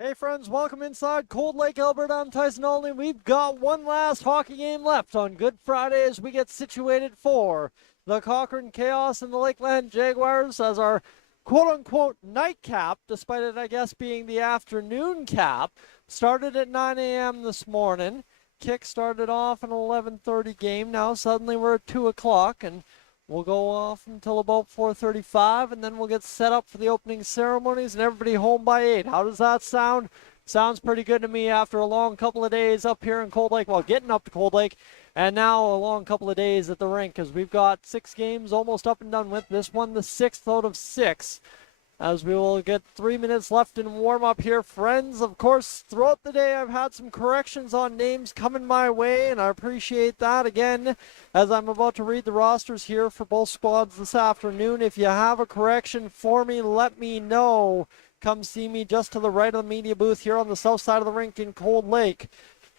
Hey friends, welcome inside Cold Lake, Alberta. I'm Tyson Olney. We've got one last hockey game left on Good Friday as we get situated for the Cochrane Chaos and the Lakeland Jaguars as our quote-unquote nightcap, despite it, I guess, being the afternoon cap, started at 9 a.m. this morning. Kick started off an 11:30 game. Now suddenly we're at 2 o'clock, and we'll go off until about 4:35, and then we'll get set up for the opening ceremonies and everybody home by 8. How does that sound? Sounds pretty good to me after a long couple of days up here in Cold Lake, well, getting up to Cold Lake, and now a long couple of days at the rink, because we've got 6 games almost up and done with. This one, the 6th out of 6. As we will get 3 minutes left in warm-up here. Friends, of course, throughout the day I've had some corrections on names coming my way, and I appreciate that. Again, as I'm about to read the rosters here for both squads this afternoon, if you have a correction for me, let me know. Come see me just to the right of the media booth here on the south side of the rink in Cold Lake,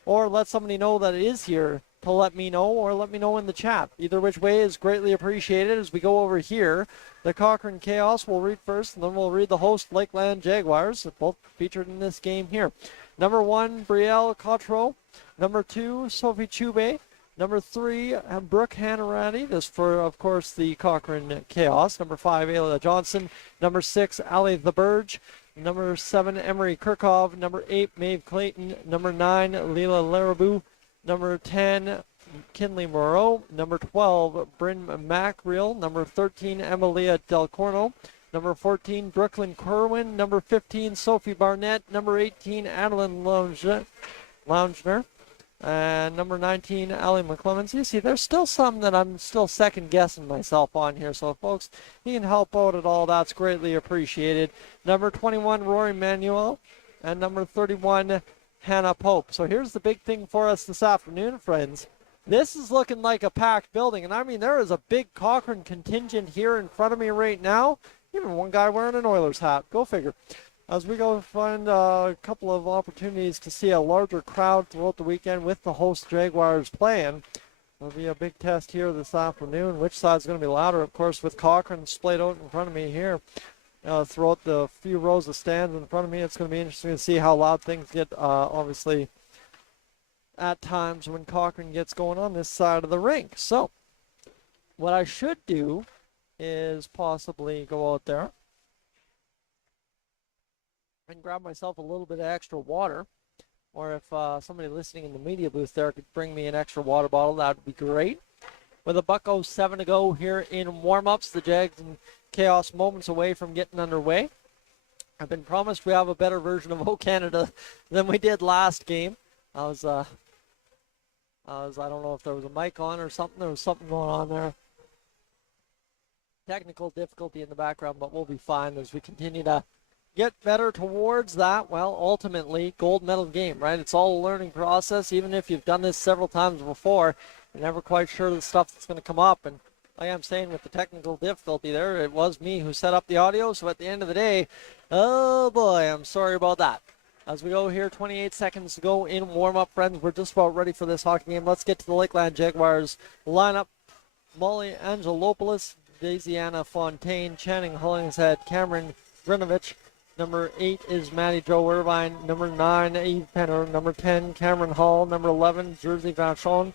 or let somebody know that it is here to let me know, or let me know in the chat. Either which way is greatly appreciated. As we go over here, the Cochrane Chaos we'll read first, and then we'll read the host Lakeland Jaguars, both featured in this game here. Number 1, Brielle Cotreau. Number 2, Sophie Chube. Number 3, Brooke Hanarati. This for, of course, the Cochrane Chaos. Number 5, Ayla Johnson. Number 6, Ali the Burge. Number 7, Emery Kirkov. Number 8, Maeve Clayton. Number 9, Leela Larabou. Number 10, Kinley Moreau. Number 12, Bryn Macreal. Number 13, Emilia Del Corno. Number 14, Brooklyn Kerwin. Number 15, Sophie Barnett. Number 18, Adeline Loungner. And number 19, Allie McClemens. You see, there's still some that I'm still second-guessing myself on here. So, folks, you can help out at all. That's greatly appreciated. Number 21, Rory Manuel. And number 31, Hannah Pope. So here's the big thing for us this afternoon, friends. This is looking like a packed building, and I mean, there is a big Cochrane contingent here in front of me right now. Even one guy wearing an Oilers hat. Go figure. As we go find a couple of opportunities to see a larger crowd throughout the weekend with the host Jaguars playing. There'll be a big test here this afternoon. Which side's going to be louder? Of course, with Cochrane splayed out in front of me here. Throughout the few rows of stands in front of me, it's going to be interesting to see how loud things get, obviously, at times when Cochrane gets going on this side of the rink. So, what I should do is possibly go out there and grab myself a little bit of extra water, or if somebody listening in the media booth there could bring me an extra water bottle, that would be great. With a $1:07 to go here in warm-ups, the Jags and Chaos moments away from getting underway. I've been promised we have a better version of O Canada than we did last game. I don't know if there was a mic on or something. There was something going on there. Technical difficulty in the background, but we'll be fine as we continue to get better towards that. Well, ultimately, gold medal game, right? It's all a learning process. Even if you've done this several times before, you're never quite sure the stuff that's going to come up. And like I'm saying, with the technical difficulty there, it was me who set up the audio. So at the end of the day, oh boy, I'm sorry about that. As we go here, 28 seconds to go in warm-up, friends. We're just about ready for this hockey game. Let's get to the Lakeland Jaguars lineup. Molly Angelopoulos, Daisiana Fontaine, Channing Hollingshead, Cameron Grinovich. Number 8 is Maddie Jo Irvine. Number 9, Eve Penner. Number 10, Cameron Hall. Number 11, Jersey Vachon.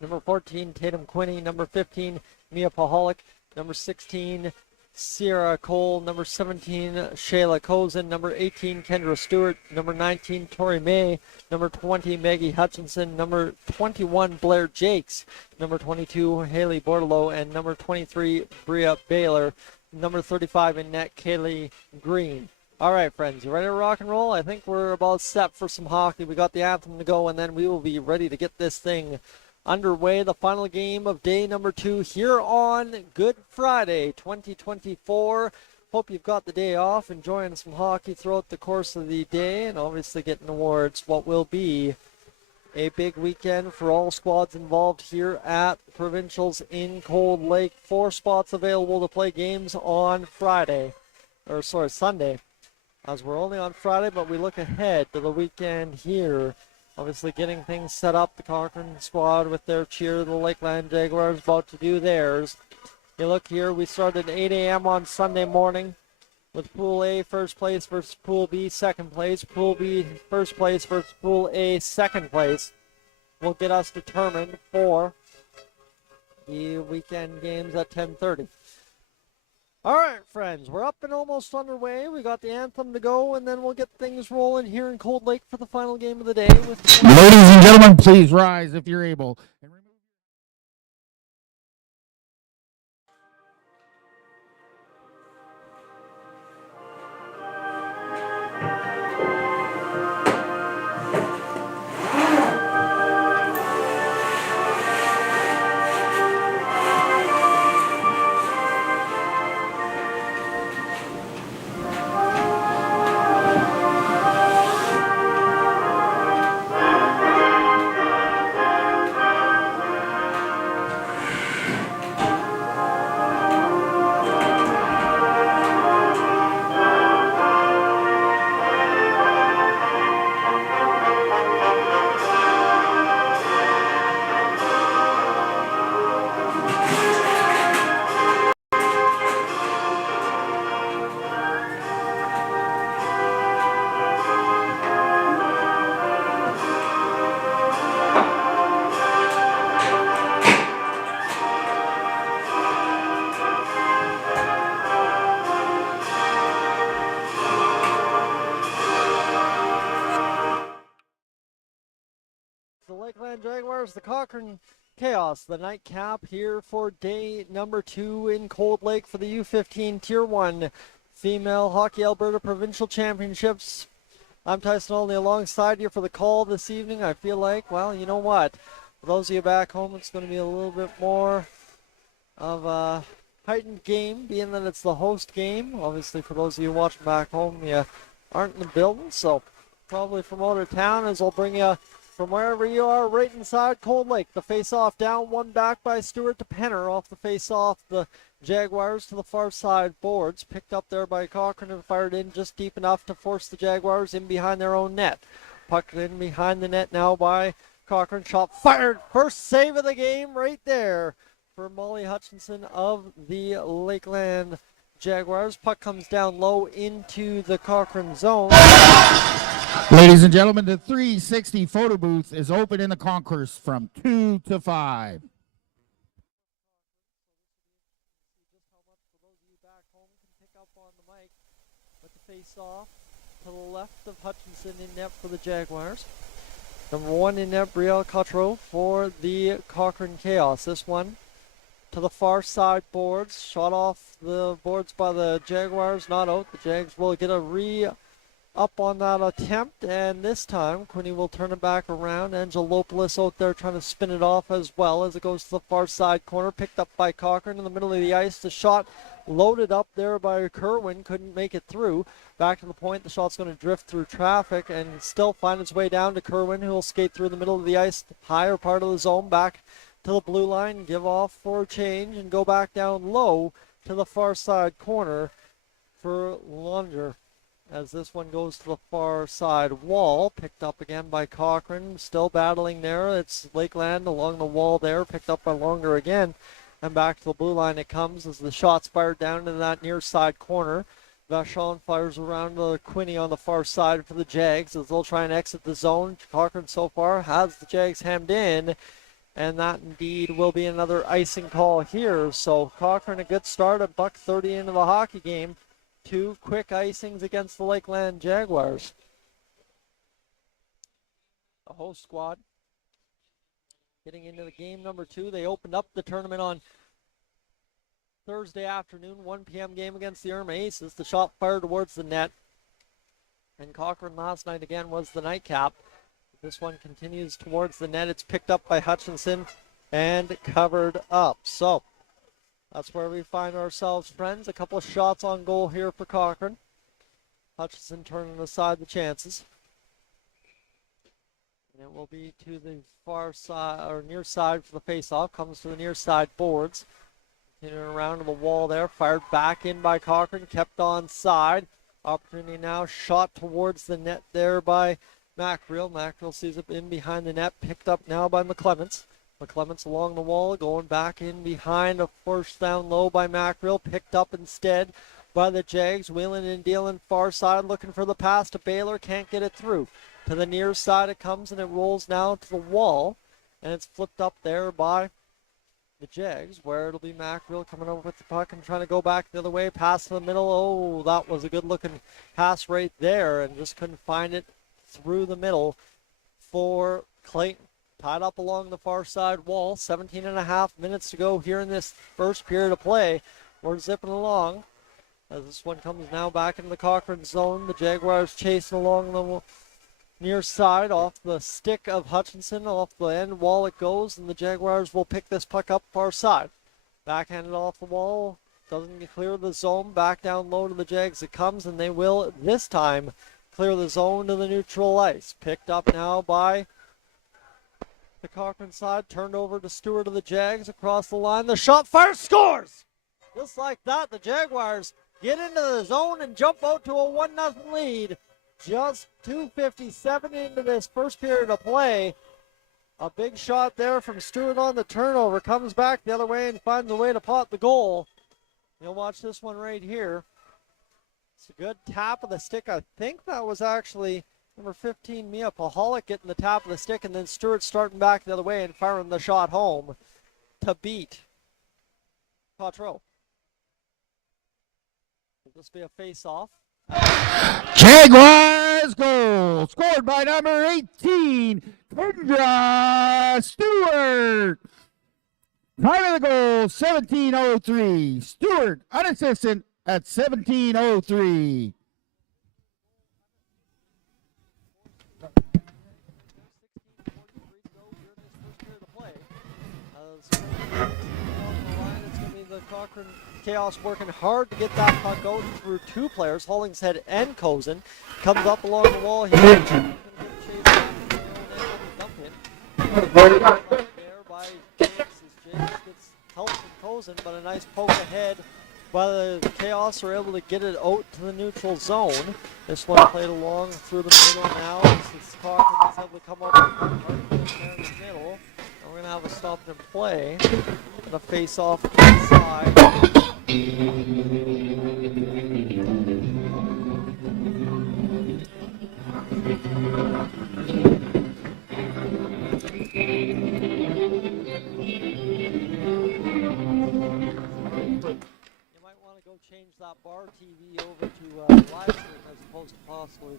Number 14, Tatum Quinney. Number 15, Mia Paholic. Number 16, Sierra Cole. Number 17, Shayla Cozen. Number 18, Kendra Stewart. Number 19, Tori May. Number 20, Maggie Hutchinson. Number 21, Blair Jakes. Number 22, Haley Bordelot. And number 23, Bria Baylor. Number 35 in net, Kaylee Green. All right, friends, you ready to rock and roll? I think we're about set for some hockey. We got the anthem to go, and then we will be ready to get this thing underway. The final game of day number 2 here on Good Friday 2024. Hope you've got the day off, enjoying some hockey throughout the course of the day, and obviously getting towards what will be a big weekend for all squads involved here at Provincials in Cold Lake. 4 spots available to play games on Sunday. As we're only on Friday, but we look ahead to the weekend here. Obviously getting things set up. The Cochrane squad with their cheer. The Lakeland Jaguars about to do theirs. You look here, we started at 8 a.m. on Sunday morning. with Pool A first place versus Pool B second place. Pool B first place versus Pool A second place will get us determined for the weekend games at 10:30. All right, friends, we're up and almost underway. We got the anthem to go, and then we'll get things rolling here in Cold Lake for the final game of the day. Ladies and gentlemen, please rise if you're able. The Lakeland Jaguars, the Cochrane Chaos, the nightcap here for day number 2 in Cold Lake for the U15 Tier 1 Female Hockey Alberta Provincial Championships. I'm Tyson Olney alongside you for the call this evening. I feel like, well, you know what? For those of you back home, it's going to be a little bit more of a heightened game, being that it's the host game. Obviously, for those of you watching back home, you aren't in the building, so probably from out of town, as I'll bring you from wherever you are, right inside Cold Lake. The face-off down, one back by Stewart to Penner. Off the face-off, the Jaguars to the far side boards. Picked up there by Cochrane and fired in just deep enough to force the Jaguars in behind their own net. Puck in behind the net now by Cochrane. Shot fired. First save of the game right there for Molly Hutchinson of the Lakeland Jaguars. Puck comes down low into the Cochrane zone. Ladies and gentlemen, the 360 photo booth is open in the concourse from 2 to 5. With the face-off to the left of Hutchinson in net for the Jaguars. Number 1 in net, Brielle Cotreau for the Cochrane Chaos. This one to the far side boards. Shot off the boards by the Jaguars, not out. The Jags will get a up on that attempt, and this time Quinny will turn it back around. Angelopoulos out there trying to spin it off as well as it goes to the far side corner. Picked up by Cochrane in the middle of the ice. The shot loaded up there by Kerwin, couldn't make it through. Back to the point, the shot's going to drift through traffic and still find its way down to Kerwin, who will skate through the middle of the ice, higher part of the zone, back to the blue line, give off for a change, and go back down low to the far side corner for Lunger. As this one goes to the far side wall, picked up again by Cochrane, still battling there. It's Lakeland along the wall there, picked up by Longer again. And back to the blue line it comes as the shot's fired down into that near side corner. Vachon fires around to Quinny on the far side for the Jags as they'll try and exit the zone. Cochrane so far has the Jags hemmed in, and that indeed will be another icing call here. So Cochrane a good start, a $1.30 into the hockey game. 2 quick icings against the Lakeland Jaguars. The host squad getting into the game number 2. They opened up the tournament on Thursday afternoon, 1 p.m. game against the Irma Aces. The shot fired towards the net. And Cochrane last night again was the nightcap. This one continues towards the net. It's picked up by Hutchinson and covered up. So that's where we find ourselves, friends. A couple of shots on goal here for Cochrane. Hutchinson turning aside the chances. And it will be to the far side, or near side for the face-off. Comes to the near side boards. Continuing around to the wall there. Fired back in by Cochrane. Kept on side. Opportunity now. Shot towards the net there by Mackreel. Mackreel sees it in behind the net. Picked up now by McClements. McClements along the wall, going back in behind, a force down low by Mackreel, picked up instead by the Jags. Wheeling and dealing far side, looking for the pass to Baylor. Can't get it through. To the near side it comes, and it rolls now to the wall. And it's flipped up there by the Jags, where it'll be Mackerel coming over with the puck and trying to go back the other way. Pass to the middle. Oh, that was a good-looking pass right there, and just couldn't find it through the middle for Clayton. Tied up along the far side wall. 17 and a half minutes to go here in this first period of play. We're zipping along as this one comes now back into the Cochrane zone. The Jaguars chasing along the near side off the stick of Hutchinson. Off the end wall it goes, and the Jaguars will pick this puck up far side. Backhanded off the wall. Doesn't clear the zone. Back down low to the Jags it comes, and they will this time clear the zone to the neutral ice. Picked up now by the Cochrane side, turned over to Stewart of the Jags across the line. The shot fire scores! Just like that, the Jaguars get into the zone and jump out to a 1-0 lead. Just 2:57 into this first period of play. A big shot there from Stewart on the turnover. Comes back the other way and finds a way to pot the goal. You'll watch this one right here. It's a good tap of the stick. I think that was actually number 15, Mia Pahalik, getting the tap of the stick, and then Stewart starting back the other way and firing the shot home to beat Cottrell. Will this be a face-off? Jaguars goal scored by number 18, Kendra Stewart. Time of the goal, 17:03. Stewart, unassisted at 17:03. The Cochrane Chaos working hard to get that puck out through two players, Hollingshead and Cozen. Comes up along the wall here. There by James as James gets help from Cozen, but a nice poke ahead by the Chaos are able to get it out to the neutral zone. This one played along through the middle now. This is Cochrane is able to come up with there in the middle. We're going to have a stop and play. And a face-off inside. Change that bar TV over to live stream as opposed to possibly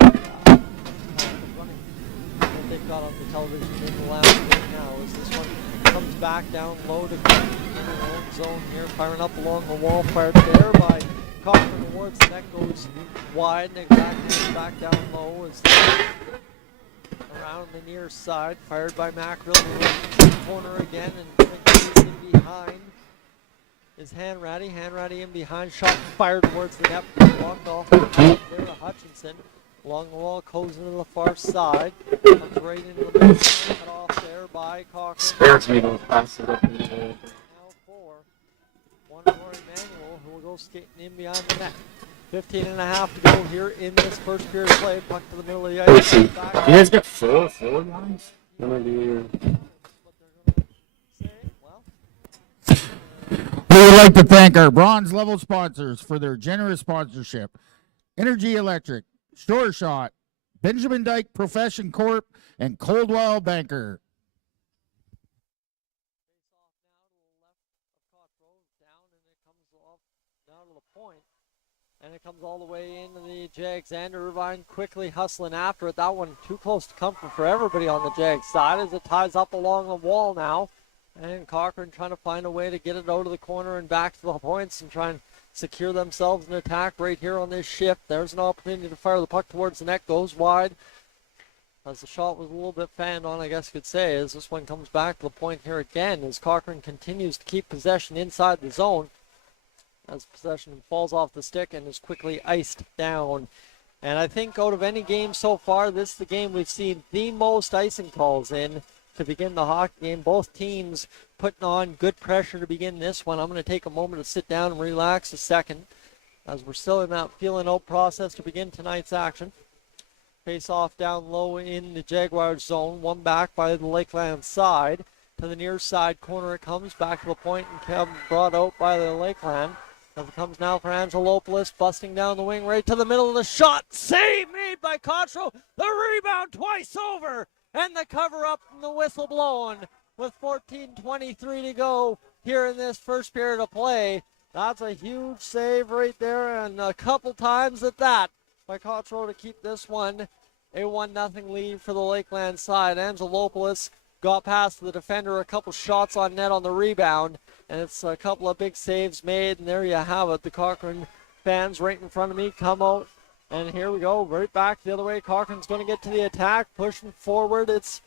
running what they've got on the television in the last game now. As this one comes back down low to the own zone here, firing up along the wall, fired there by Cochrane towards the net, goes wide and exactly back down low as around the near side, fired by Mackerel, corner again and in behind. Is Hanratty in behind, shot fired towards the net, walked off there to Hutchinson. Along the wall, goes into the far side, comes right into the middle, cut off there by Cochrane. Now for one more Emmanuel, who will go skating in behind the net. 15 and a half to go here in this first period of play. Puck to the middle of the ice. You guys got four lines? We would like to thank our bronze level sponsors for their generous sponsorship. Energy Electric, Sure Shot, Benjamin Dyke Profession Corp, and Coldwell Banker. And it comes all the way into the Jags. Xander Irvine quickly hustling after it. That one too close to comfort for everybody on the Jags side as it ties up along the wall now. And Cochrane trying to find a way to get it out of the corner and back to the points and try and secure themselves an attack right here on this shift. There's an opportunity to fire the puck towards the net. Goes wide. As the shot was a little bit fanned on, I guess you could say, as this one comes back to the point here again as Cochrane continues to keep possession inside the zone. As possession falls off the stick and is quickly iced down. And I think out of any game so far, this is the game we've seen the most icing calls in to begin the hockey game. Both teams putting on good pressure to begin this one. I'm going to take a moment to sit down and relax a second as we're still in that feeling out process to begin tonight's action. Face off down low in the Jaguars zone. One back by the Lakeland side. To the near side corner it comes. Back to the point and brought out by the Lakeland. As it comes now for Angelopoulos, busting down the wing right to the middle of the shot. Save made by Cochrane. The rebound twice over. And the cover up and the whistle blown with 14:23 to go here in this first period of play. That's a huge save right there, and a couple times at that by Cochrane to keep this one a 1-0 lead for the Lakeland side. Angelopoulos got past the defender, a couple shots on net on the rebound, and it's a couple of big saves made, and there you have it. The Cochrane fans right in front of me come out, and here we go, right back the other way. Cochrane's going to get to the attack, pushing forward. It's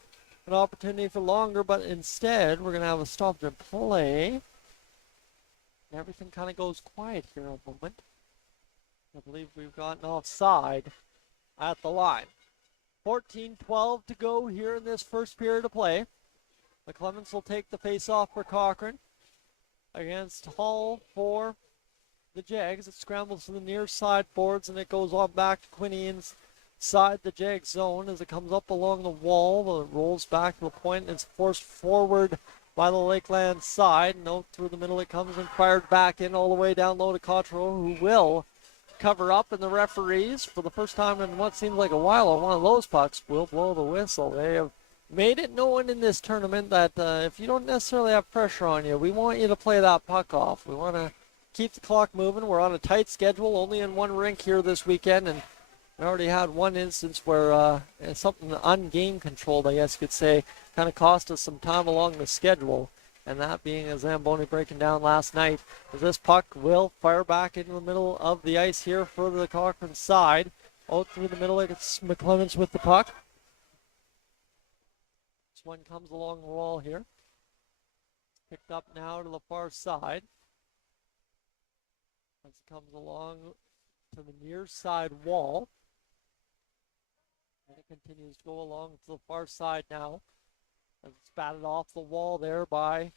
an opportunity for longer, but instead we're going to have a stoppage in play. Everything kind of goes quiet here a moment. I believe we've gotten offside at the line. 14-12 to go here in this first period of play. The Clements will take the face-off for Cochrane against Hall for the Jags. It scrambles to the near side boards, and it goes on back to Quinny inside the Jags zone as it comes up along the wall. It rolls back to the point, and it's forced forward by the Lakeland side. No, through the middle it comes and fired back in all the way down low to Cochrane, who will cover up, and the referees, for the first time in what seems like a while on one of those pucks, will blow the whistle. They have made it known in this tournament that if you don't necessarily have pressure on you, we want you to play that puck off. We want to keep the clock moving. We're on a tight schedule, only in one rink here this weekend, and we already had one instance where something ungame controlled, I guess you could say, kind of cost us some time along the schedule, and that being a Zamboni breaking down last night. As this puck will fire back into the middle of the ice here for the Cochrane side. Out through the middle, it's McClemens with the puck. This one comes along the wall here. Picked up now to the far side. As it comes along to the near side wall. And it continues to go along to the far side now. As it's batted off the wall there by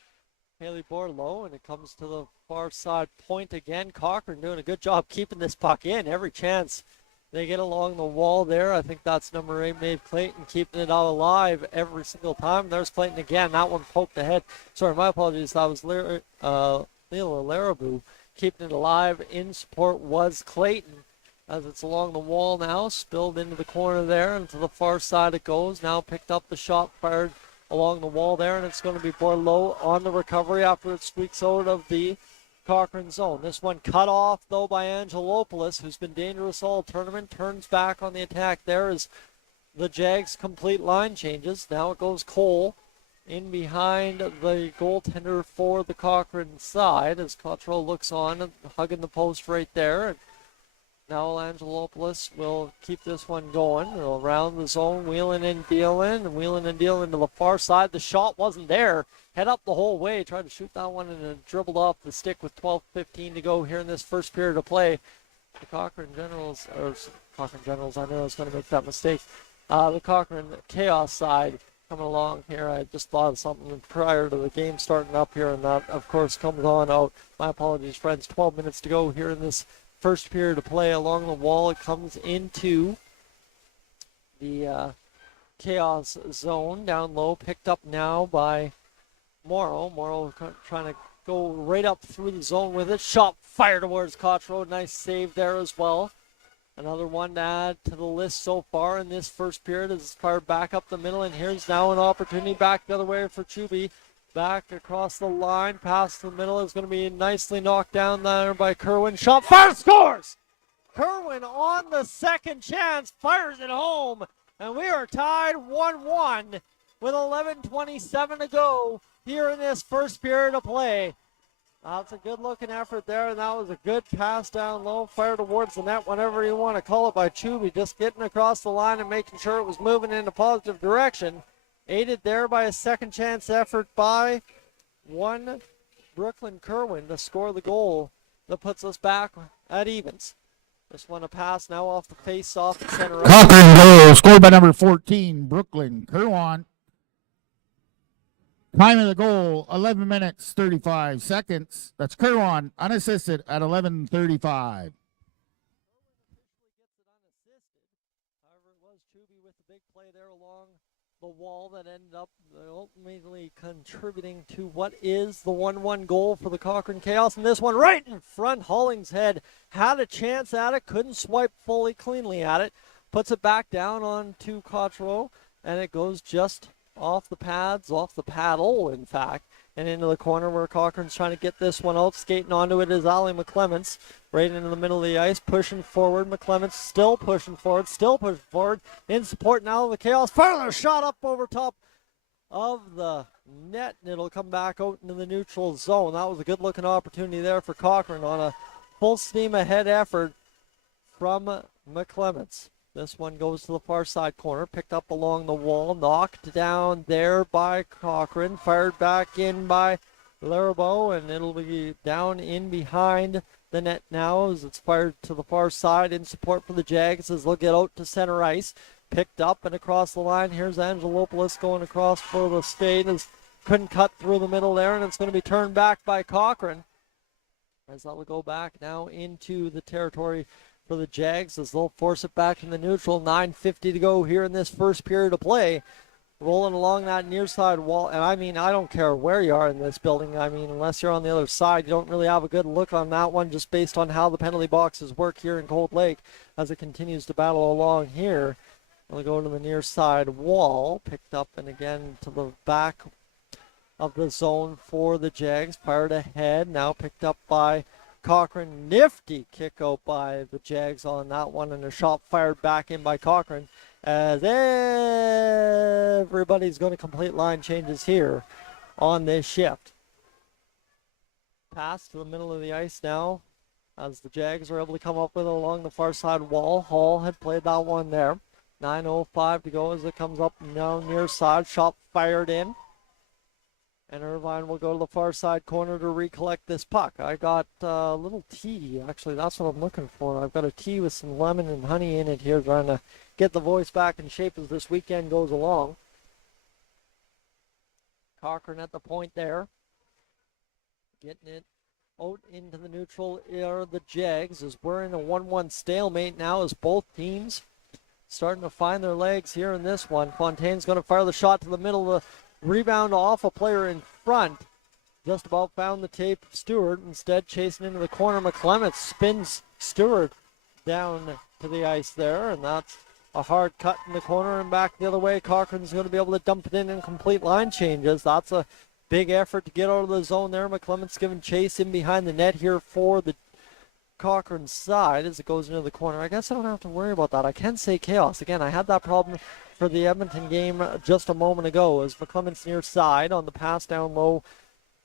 Haley Bordelow, and it comes to the far side point again. Cochrane doing a good job keeping this puck in. Every chance they get along the wall there. I think that's number 8, Maeve Clayton, keeping it out alive every single time. There's Clayton again. That one poked ahead. Sorry, my apologies. That was Leila Larabou keeping it alive. In support was Clayton. As it's along the wall now, spilled into the corner there, and to the far side it goes. Now picked up the shot, fired along the wall there, and it's going to be Bordelow on the recovery after it squeaks out of the Cochrane zone. This one cut off, though, by Angelopoulos, who's been dangerous all tournament. Turns back on the attack there as the Jags complete line changes. Now it goes Cole in behind the goaltender for the Cochrane side as Cottrell looks on and hugging the post right there. And now Angelopoulos will keep this one going. They'll round the zone, wheeling and dealing to the far side. The shot wasn't there. Head up the whole way. Tried to shoot that one and it dribbled off the stick with 12:15 to go here in this first period of play. The Cochrane Generals, I knew I was going to make that mistake. The Cochrane Chaos side coming along here. I just thought of something prior to the game starting up here, and that, of course, comes on out. My apologies, friends. 12 minutes to go here in this first period of play. Along the wall, it comes into the Chaos zone down low, picked up now by Morrow. Morrow trying to go right up through the zone with it. Shot fired towards Cottrell. Nice save there as well. Another one to add to the list so far in this first period as it's fired back up the middle, and here's now an opportunity back the other way for Chubby. Back across the line, past the middle, is going to be nicely knocked down there by Kerwin. Shot fire, scores! Kerwin on the second chance, fires it home, and we are tied 1-1 with 11:27 to go here in this first period of play. That's a good-looking effort there, and that was a good pass down low, fire towards the net, whatever you want to call it, by Chubby, just getting across the line and making sure it was moving in a positive direction. Aided there by a second chance effort by one Brooklyn Kerwin to score the goal that puts us back at evens. This one a pass now off the face-off the center. Cochrane goal scored by number 14, Brooklyn Kerwin. Time of the goal, 11 minutes, 35 seconds. That's Kerwin, unassisted at 11:35. However, it was Chubby with the big play there along the wall that ended up ultimately contributing to what is the 1-1 goal for the Cochrane Chaos. And this one right in front, Hollingshead had a chance at it, couldn't swipe fully cleanly at it, puts it back down onto Cochrane, and it goes just off the pads, off the paddle, in fact, and into the corner where Cochrane's trying to get this one out. Skating onto it is Ali McClements, right into the middle of the ice, pushing forward. McClements still pushing forward, in support now of the Chaos. Further shot up over top of the net, and it'll come back out into the neutral zone. That was a good-looking opportunity there for Cochrane on a full steam ahead effort from McClements. This one goes to the far side corner, picked up along the wall, knocked down there by Cochrane, fired back in by Larabeau, and it'll be down in behind the net now as it's fired to the far side in support for the Jags as they'll get out to center ice. Picked up and across the line. Here's Angelopoulos going across for the skate as couldn't cut through the middle there, and it's going to be turned back by Cochrane as that will go back now into the territory for the Jags as they'll force it back in the neutral. 9:50 to go here in this first period of play. Rolling along that near side wall, and I mean, I don't care where you are in this building. I mean, unless you're on the other side, you don't really have a good look on that one just based on how the penalty boxes work here in Cold Lake as it continues to battle along here. We'll go to the near side wall, picked up and again to the back of the zone for the Jags. Fired ahead, now picked up by Cochrane. Nifty kick out by the Jags on that one, and a shot fired back in by Cochrane as everybody's going to complete line changes here on this shift. Pass to the middle of the ice now as the Jags are able to come up with it along the far side wall. Hall had played that one there. 9:05 to go as it comes up now near side. Shot fired in. And Irvine will go to the far side corner to recollect this puck. I got a little tea. Actually, that's what I'm looking for. I've got a tea with some lemon and honey in it here, trying to get the voice back in shape as this weekend goes along. Cochrane at the point there. Getting it out into the neutral are the Jags as we're in a 1-1 stalemate now as both teams starting to find their legs here in this one. Fontaine's going to fire the shot to the middle of the rebound off a player in front. Just about found the tape of Stewart. Instead, chasing into the corner. McClements spins Stewart down to the ice there, and that's a hard cut in the corner and back the other way. Cochrane's going to be able to dump it in and complete line changes. That's a big effort to get out of the zone there. McClements giving chase in behind the net here for the Cochrane side as it goes into the corner. I guess I don't have to worry about that. I can say chaos. Again, I had that problem for the Edmonton game just a moment ago as McClements near side on the pass down low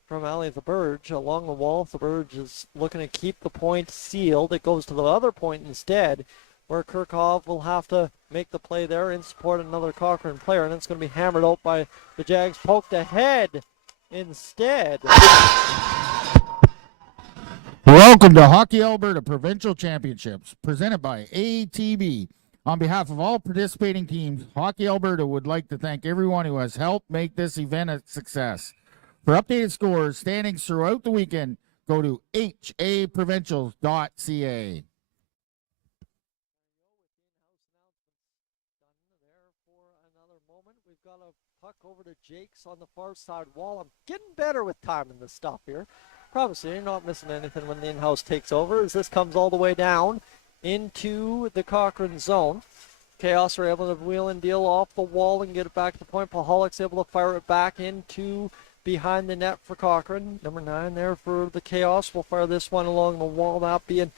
from Ali Thaberge along the wall. Thaberge is looking to keep the point sealed. It goes to the other point instead where Kirchhoff will have to make the play there in support of another Cochrane player, and it's going to be hammered out by the Jags. Poked ahead instead. Welcome to Hockey Alberta Provincial Championships, presented by ATB. On behalf of all participating teams, Hockey Alberta would like to thank everyone who has helped make this event a success. For updated scores, standings throughout the weekend, go to haprovincials.ca. We've got a puck over to Jakes on the far side wall. I'm getting better with timing this stuff here. Promise you, you're not missing anything when the in-house takes over as this comes all the way down into the Cochrane zone. Chaos are able to wheel and deal off the wall and get it back to the point. Pahalik's able to fire it back into behind the net for Cochrane. Number 9 there for the Chaos. We'll fire this one along the wall, that being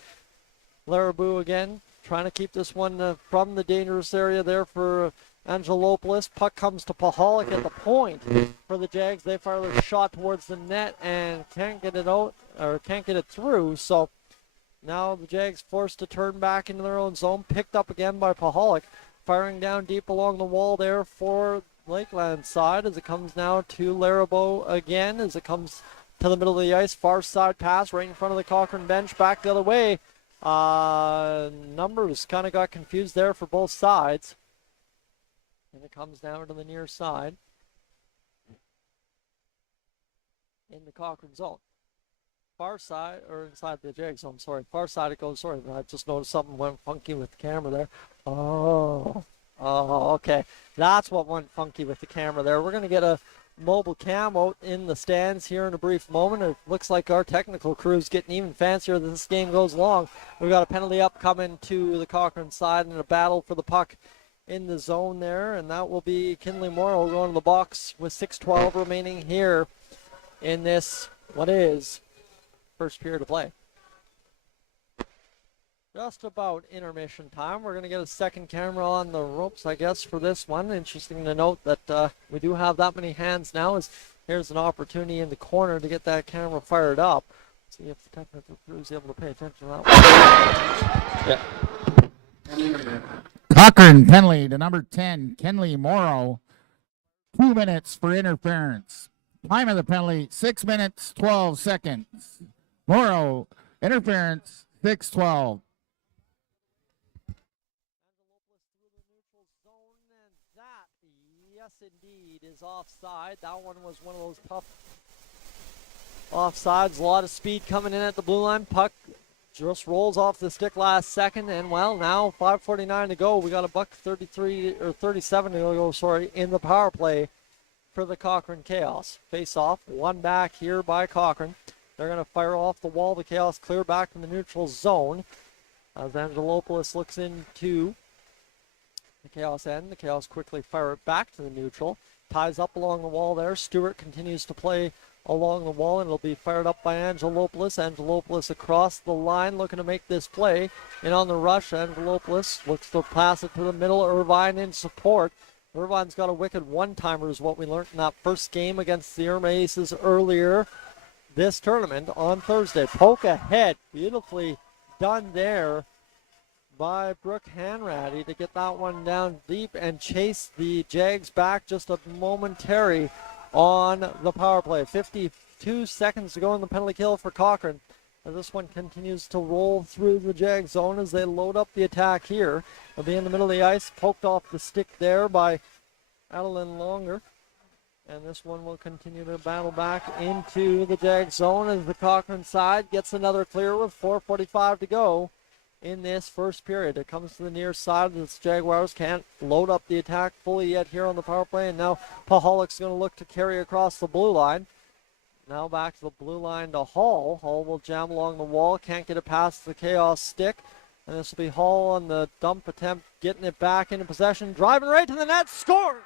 Larabeau again. Trying to keep this one from the dangerous area there for Angelopoulos. Puck comes to Pahalik at the point for the Jags. They fire their shot towards the net and can't get it out, or can't get it through. So now the Jags forced to turn back into their own zone. Picked up again by Pahalik. Firing down deep along the wall there for Lakeland side as it comes now to Larabeau again as it comes to the middle of the ice. Far side pass right in front of the Cochrane bench. Back the other way. Numbers kind of got confused there for both sides. And it comes down to the near side in the Cochrane zone. Far side, or inside the Jag zone, sorry. Far side it goes, sorry. I just noticed something went funky with the camera there. Oh, Oh, okay. That's what went funky with the camera there. We're going to get a mobile cam out in the stands here in a brief moment. It looks like our technical crew's getting even fancier as this game goes along. We've got a penalty up coming to the Cochrane side and a battle for the puck in the zone there, and that will be Kinley Morrow going to the box with 6:12 remaining here in this, what is, first period of play. Just about intermission time. We're going to get a second camera on the ropes, I guess, for this one. Interesting to note that we do have that many hands now. As here's an opportunity in the corner to get that camera fired up. See if the technical crew is able to pay attention to that one. Yeah. Cochrane penalty to number 10, Kinley Morrow. 2 minutes for interference. Time of the penalty, 6 minutes, 12 seconds. Morrow, interference, 6:12. Yes, indeed, is offside. That one was one of those tough offsides. A lot of speed coming in at the blue line. Puck just rolls off the stick last second, and well, now 5:49 to go. We got a buck 33 or 37 to go. Sorry, in the power play for the Cochrane Chaos. Face off, one back here by Cochrane. They're going to fire off the wall. The Chaos clear back from the neutral zone as Angelopoulos looks into the Chaos end. The Chaos quickly fire it back to the neutral. Ties up along the wall there. Stewart continues to play along the wall, and it'll be fired up by Angelopoulos. Angelopoulos across the line looking to make this play. And on the rush, Angelopoulos looks to pass it to the middle. Irvine in support. Irvine's got a wicked one-timer is what we learned in that first game against the Irma Aces earlier this tournament on Thursday. Poke ahead. Beautifully done there by Brooke Hanratty to get that one down deep and chase the Jags back just a momentary on the power play. 52 seconds to go in the penalty kill for Cochrane. As this one continues to roll through the Jag zone as they load up the attack here. They'll be in the middle of the ice, poked off the stick there by Adeline Longer. And this one will continue to battle back into the Jag zone as the Cochrane side gets another clear with 4:45 to go in this first period. It comes to the near side. The Jaguars can't load up the attack fully yet here on the power play. And now Paholik's going to look to carry across the blue line. Now back to the blue line to Hall. Hall will jam along the wall. Can't get it past the Chaos stick. And this will be Hall on the dump attempt, getting it back into possession. Driving right to the net. Score!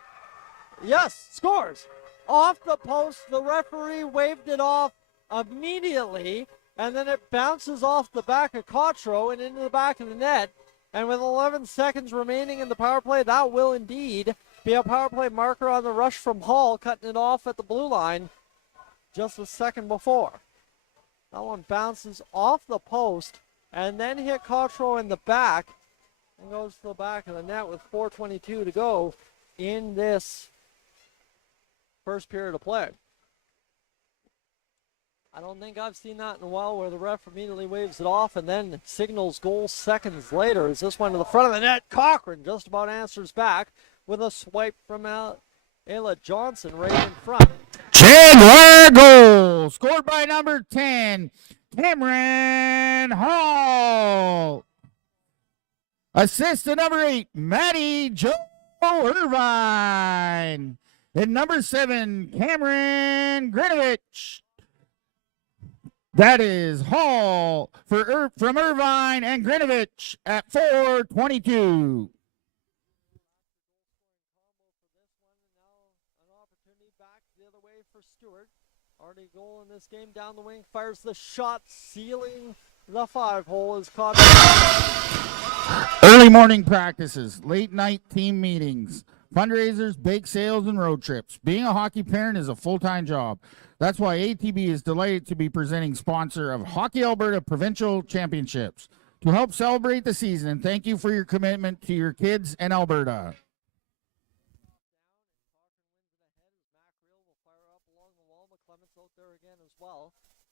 Yes, scores! Off the post. The referee waved it off immediately. And then it bounces off the back of Cotro and into the back of the net. And with 11 seconds remaining in the power play, that will indeed be a power play marker on the rush from Hall, cutting it off at the blue line just a second before. That one bounces off the post and then hit Cotro in the back and goes to the back of the net with 4:22 to go in this first period of play. I don't think I've seen that in a while where the ref immediately waves it off and then signals goal seconds later. As this one to the front of the net, Cochrane just about answers back with a swipe from Ayla Johnson right in front. Jaguar goal scored by number 10, Cameron Hall. Assist to number 8, Maddie Joe Irvine. And number 7, Cameron Grinovich. That is Hall from Irvine and Grinovich at 4:22. Already goal in this game down the wing, fires the shot, sealing the 5-hole is caught. Early morning practices, late night team meetings, fundraisers, bake sales, and road trips. Being a hockey parent is a full-time job. That's why ATB is delighted to be presenting sponsor of Hockey Alberta Provincial Championships to help celebrate the season, and thank you for your commitment to your kids and Alberta.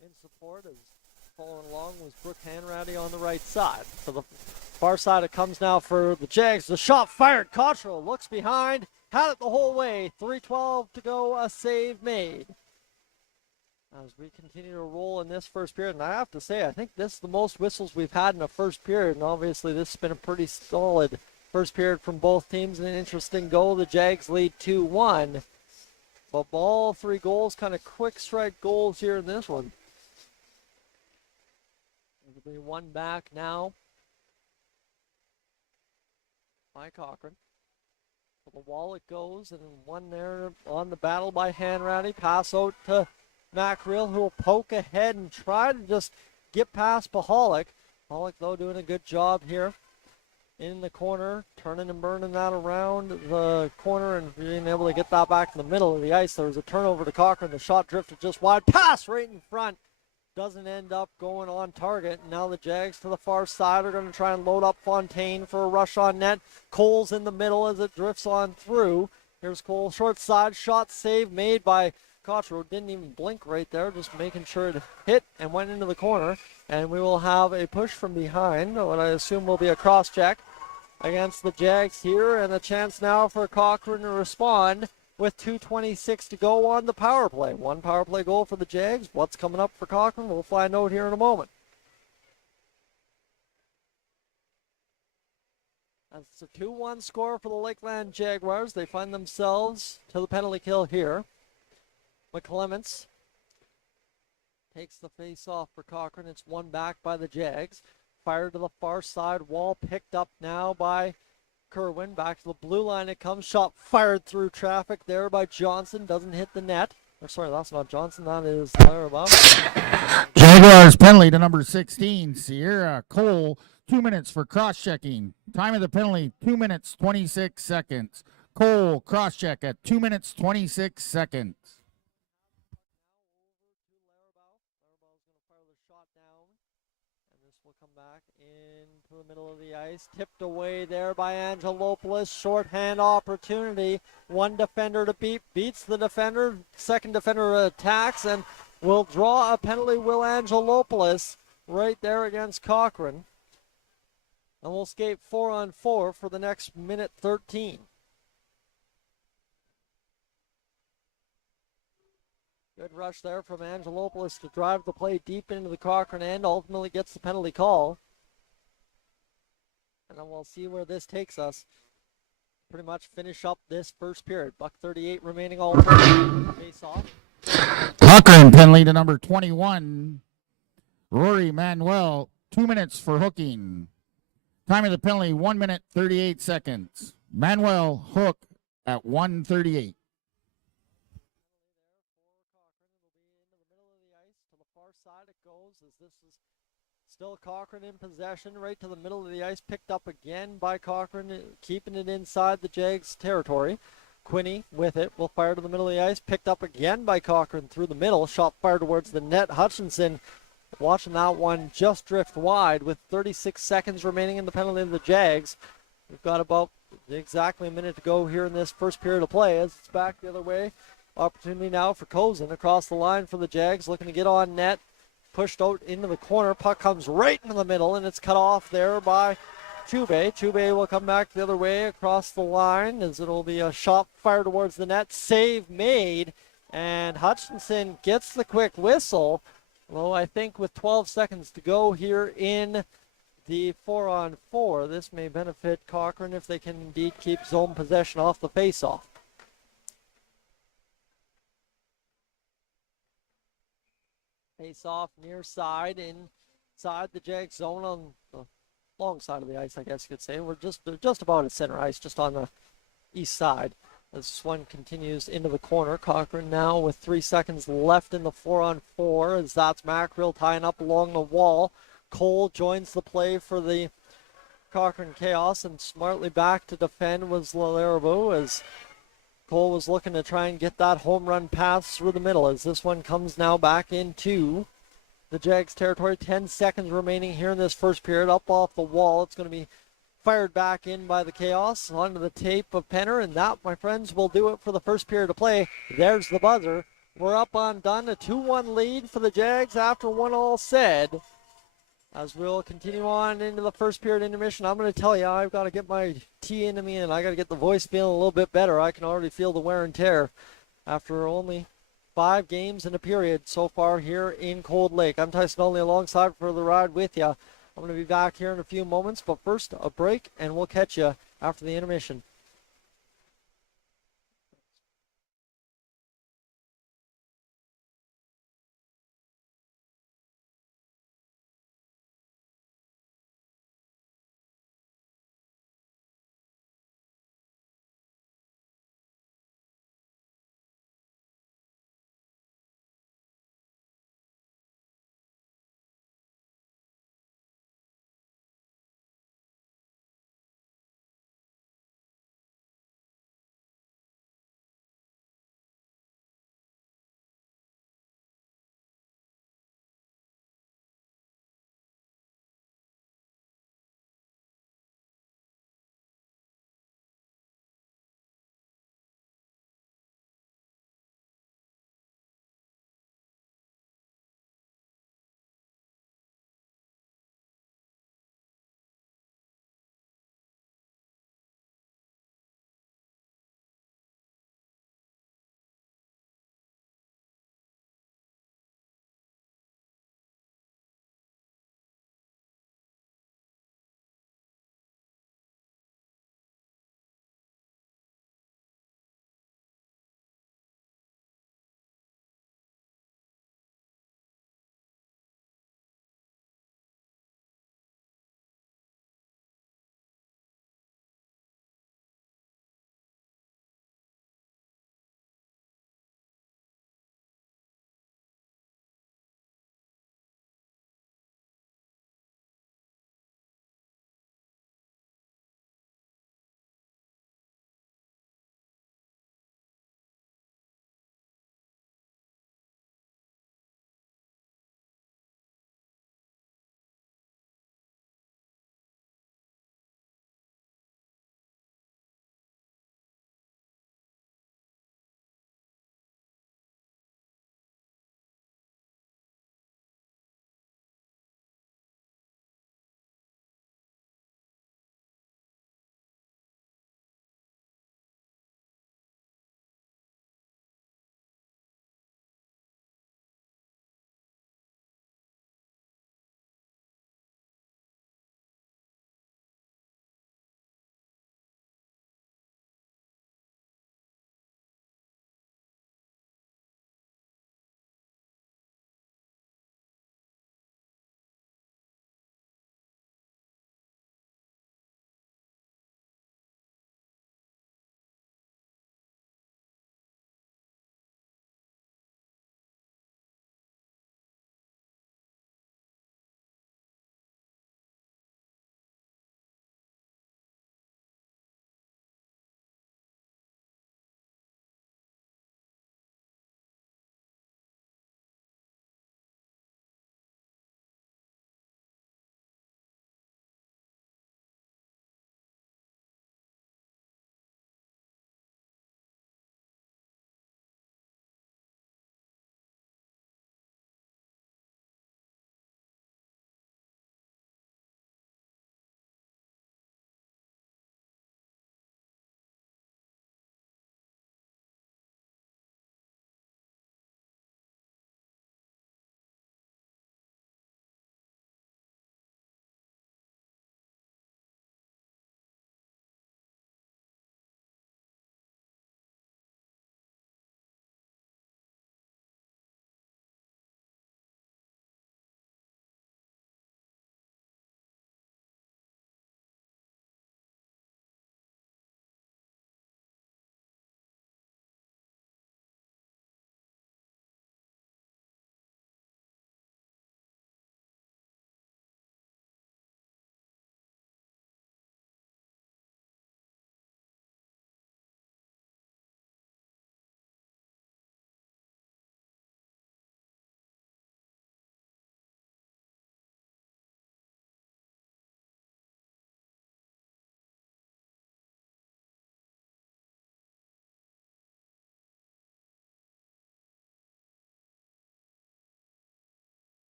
In support as following along was Brooke Hanratty on the right side. To the far side it comes now for the Jags. The shot fired. Cottrell looks behind. Had it the whole way. 3:12 to go. A save made. As we continue to roll in this first period. And I have to say, I think this is the most whistles we've had in a first period. And obviously this has been a pretty solid first period from both teams. An interesting goal. The Jags lead 2-1. But all three goals, kind of quick strike goals here in this one. There'll be one back now by Cochrane. To the wall it goes, and one there on the battle by Hanratty. Pass out to Mackreel, who will poke ahead and try to just get past Pahalik. Pahalik, though, doing a good job here in the corner, turning and burning that around the corner and being able to get that back in the middle of the ice. There was a turnover to Cochrane. The shot drifted just wide. Pass right in front. Doesn't end up going on target. Now the Jags to the far side are going to try and load up Fontaine for a rush on net. Cole's in the middle as it drifts on through. Here's Cole, short side, shot save made by Cochrane. Didn't even blink right there, just making sure it hit and went into the corner. And we will have a push from behind, what I assume will be a cross check against the Jags here, and a chance now for Cochrane to respond with 2:26 to go on the power play. One power play goal for the Jags. What's coming up for Cochrane? We'll find out here in a moment. That's a 2-1 score for the Lakeland Jaguars. They find themselves to the penalty kill here. McClements takes the face off for Cochrane. It's one back by the Jags. Fired to the far side wall, picked up now by Kerwin. Back to the blue line it comes. Shot fired through traffic there by Johnson. Doesn't hit the net. Or sorry, that's not Johnson. That is Larabov. Jaguars penalty to number 16, Sierra Cole. 2 minutes for cross-checking. Time of the penalty, 2 minutes, 26 seconds. Cole, cross-check at 2 minutes, 26 seconds. Back into the middle of the ice, tipped away there by Angelopoulos. Shorthand opportunity. One defender to beat, beats the defender. Second defender attacks and will draw a penalty. Will Angelopoulos right there against Cochrane. And we'll skate 4-on-4 for the next minute 13. Good rush there from Angelopoulos to drive the play deep into the Cochrane end. Ultimately gets the penalty call. And then we'll see where this takes us. Pretty much finish up this first period. $1:38 remaining all face off. Cochrane penalty to number 21. Rory Manuel, 2 minutes for hooking. Time of the penalty, 1 minute, 38 seconds. Manuel hook at 1:38. Still Cochrane in possession, right to the middle of the ice, picked up again by Cochrane, keeping it inside the Jags territory. Quinney with it, will fire to the middle of the ice, picked up again by Cochrane through the middle, shot fired towards the net. Hutchinson watching that one just drift wide with 36 seconds remaining in the penalty of the Jags. We've got about exactly a minute to go here in this first period of play as it's back the other way. Opportunity now for Cozen across the line for the Jags, looking to get on net. Pushed out into the corner. Puck comes right into the middle, and it's cut off there by Chube. Chube will come back the other way across the line as it'll be a shot fired towards the net. Save made, and Hutchinson gets the quick whistle. Well, I think with 12 seconds to go here in the 4-on-4, this may benefit Cochrane if they can indeed keep zone possession off the faceoff. Face off near side, inside the Jag zone on the long side of the ice, I guess you could say. We're just about at center ice, just on the east side. This one continues into the corner. Cochrane now with 3 seconds left in the 4-on-4 as that's Mackreel tying up along the wall. Cole joins the play for the Cochrane Chaos, and smartly back to defend was Lalaribu as Cole was looking to try and get that home run pass through the middle as this one comes now back into the Jags territory. 10 seconds remaining here in this first period. Up off the wall. It's going to be fired back in by the Chaos onto the tape of Penner, and that, my friends, will do it for the first period of play. There's the buzzer. We're up on done. A 2-1 lead for the Jags after one all said. As we'll continue on into the first period intermission, I'm going to tell you, I've got to get my tea into me and I got to get the voice feeling a little bit better. I can already feel the wear and tear after only 5 games in a period so far here in Cold Lake. I'm Tyson Olney alongside for the ride with you. I'm going to be back here in a few moments, but first a break and we'll catch you after the intermission.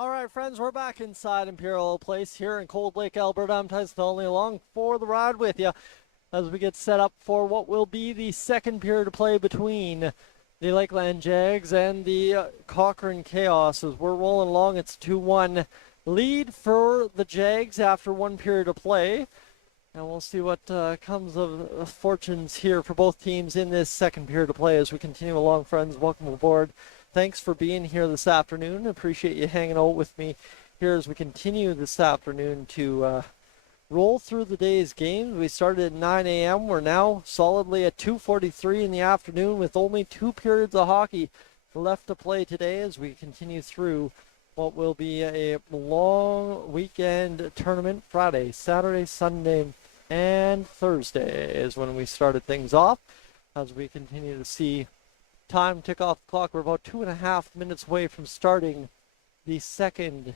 All right, friends, we're back inside Imperial Place here in Cold Lake, Alberta. I'm Tyson Only along for the ride with you as we get set up for what will be the second period of play between the Lakeland Jags and the Cochrane Chaos. As we're rolling along, it's 2-1 lead for the Jags after one period of play. And we'll see what comes of fortunes here for both teams in this second period of play as we continue along, friends. Welcome aboard. Thanks for being here this afternoon. Appreciate you hanging out with me here as we continue this afternoon to roll through the day's games. We started at 9 a.m. We're now solidly at 2:43 in the afternoon with only 2 periods of hockey left to play today as we continue through what will be a long weekend tournament. Friday, Saturday, Sunday, and Thursday is when we started things off as we continue to see time tick off the clock. We're about 2.5 minutes away from starting the second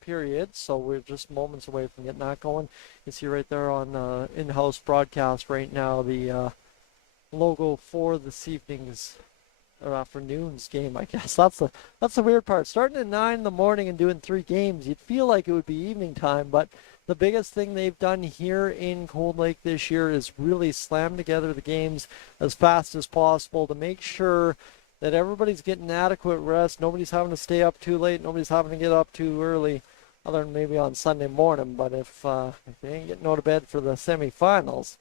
period, so we're just moments away from getting that going. You see right there on in-house broadcast right now the logo for this evening's or afternoon's game, I guess. That's the weird part. Starting at 9 in the morning and doing 3 games, you'd feel like it would be evening time, but the biggest thing they've done here in Cold Lake this year is really slam together the games as fast as possible to make sure that everybody's getting adequate rest. Nobody's having to stay up too late. Nobody's having to get up too early, other than maybe on Sunday morning. But if you ain't getting out of bed for the semifinals,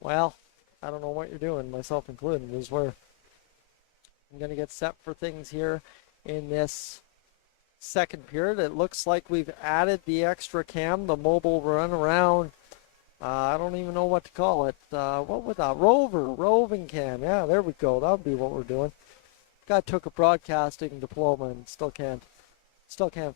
well, I don't know what you're doing, myself included, is where I'm going to get set for things here in this second period. It looks like we've added the extra cam, the mobile run around. I don't even know what to call it. What would that? Roving cam. Yeah, there we go. That would be what we're doing. Guy took a broadcasting diploma and still can't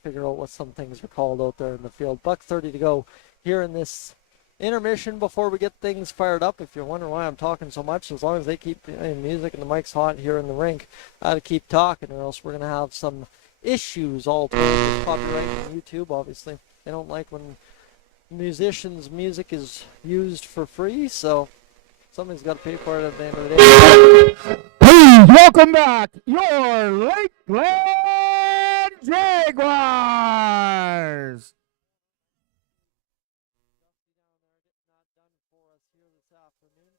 figure out what some things are called out there in the field. $1:30 to go here in this intermission before we get things fired up. If you're wondering why I'm talking so much, as long as they keep playing music and the mic's hot here in the rink, I had to keep talking or else we're going to have some issues all with copyright on YouTube. Obviously, they don't like when musicians' music is used for free, so somebody's got to pay for it at the end of the day. Please welcome back your Lakeland Jaguars.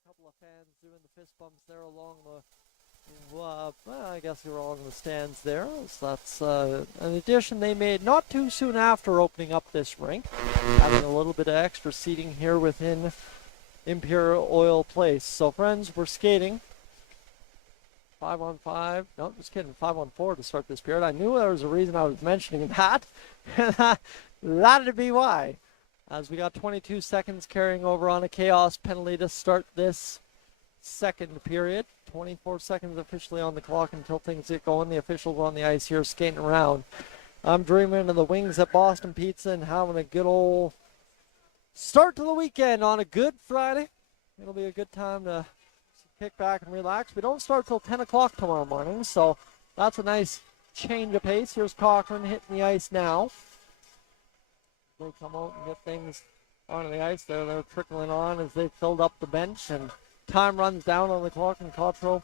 Couple of fans doing the fist bumps there along the I guess you're along the stands there. So that's an addition they made not too soon after opening up this rink, having a little bit of extra seating here within Imperial Oil Place. So friends, we're skating 5-on-5. No, just kidding. 5-on-4 to start this period. I knew there was a reason I was mentioning that. That'd be why. As we got 22 seconds carrying over on a chaos penalty to start this second period. 24 seconds officially on the clock until things get going. The officials on the ice here skating around. I'm dreaming of the wings at Boston Pizza and having a good old start to the weekend on a good Friday. It'll be a good time to kick back and relax. We don't start till 10 o'clock tomorrow morning, so that's a nice change of pace. Here's Cochrane hitting the ice now. They come out and get things onto the ice there. They're trickling on as they filled up the bench, and time runs down on the clock, and Cottrell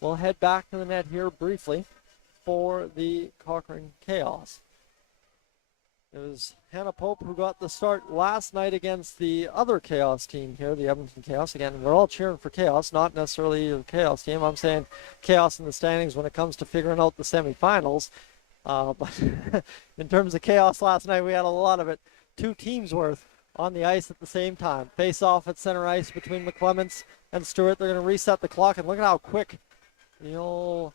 will head back to the net here briefly for the Cochrane Chaos. It was Hannah Pope who got the start last night against the other Chaos team here, the Edmonton Chaos. Again, we're all cheering for Chaos, not necessarily the Chaos team. I'm saying Chaos in the standings when it comes to figuring out the semifinals. But in terms of Chaos last night, we had a lot of it. 2 teams worth on the ice at the same time. Face off at center ice between McClements and Stewart. They're going to reset the clock, and look at how quick the old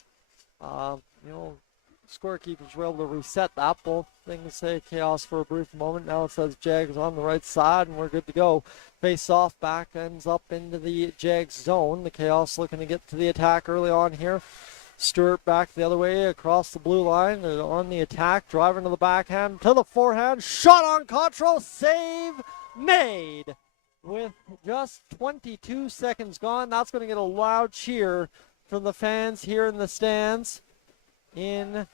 scorekeepers were able to reset that. Both things say Chaos for a brief moment. Now it says Jags on the right side, and we're good to go. Face off back ends up into the Jags zone. The Chaos looking to get to the attack early on here. Stewart back the other way across the blue line on the attack, driving to the backhand, to the forehand, shot on Cottrell, save made with just 22 seconds gone. That's going to get a loud cheer from the fans here in the stands in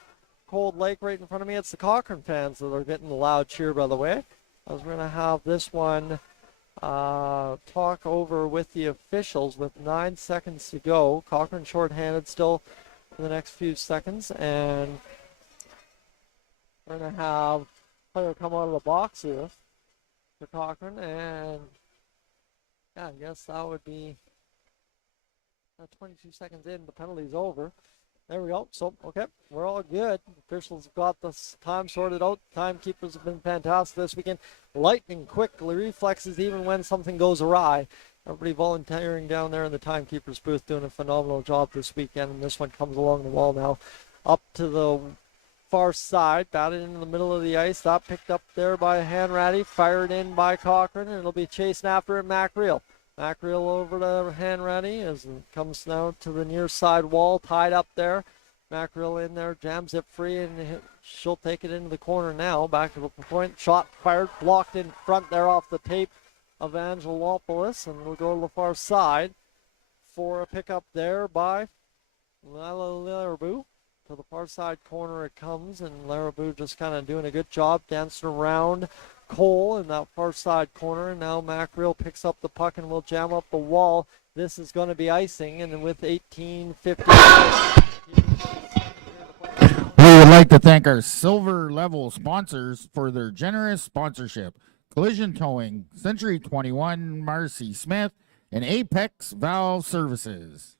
Cold Lake right in front of me. It's the Cochrane fans that are getting the loud cheer, by the way. As we're going to have this one talk over with the officials with 9 seconds to go. Cochrane shorthanded still for the next few seconds, and We're going to have a player come out of the box here for Cochrane, and yeah, I guess that would be 22 seconds in, the penalty's over. There we go. So, okay, we're all good. Officials have got this time sorted out. Timekeepers have been fantastic this weekend. Lightning quick reflexes even when something goes awry. Everybody volunteering down there in the timekeepers booth doing a phenomenal job this weekend. And this one comes along the wall now. Up to the far side, batted into the middle of the ice. That picked up there by Hanratty, fired in by Cochrane, and it'll be chasing after it, Macreel. Macreel over to Hanratty as it comes now to the near side wall, tied up there. Macreel in there, jams it free, and she'll take it into the corner now. Back to the point, shot fired, blocked in front there off the tape of Angelopoulos, and we'll go to the far side for a pickup there by Larabou. To the far side corner it comes, and Larabou just kind of doing a good job dancing around Cole in that far side corner. Now Macreel picks up the puck and will jam up the wall. This is going to be icing, and with 18:50. We would like to thank our silver level sponsors for their generous sponsorship. Collision Towing, Century 21, Marcy Smith, and Apex Valve Services.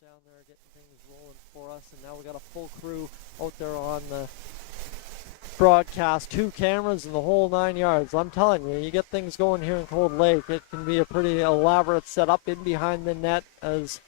Down there getting things rolling for us, and now we got a full crew out there on the broadcast, 2 cameras and the whole 9 yards. I'm telling you, you get things going here in Cold Lake, it can be a pretty elaborate setup in behind the net, as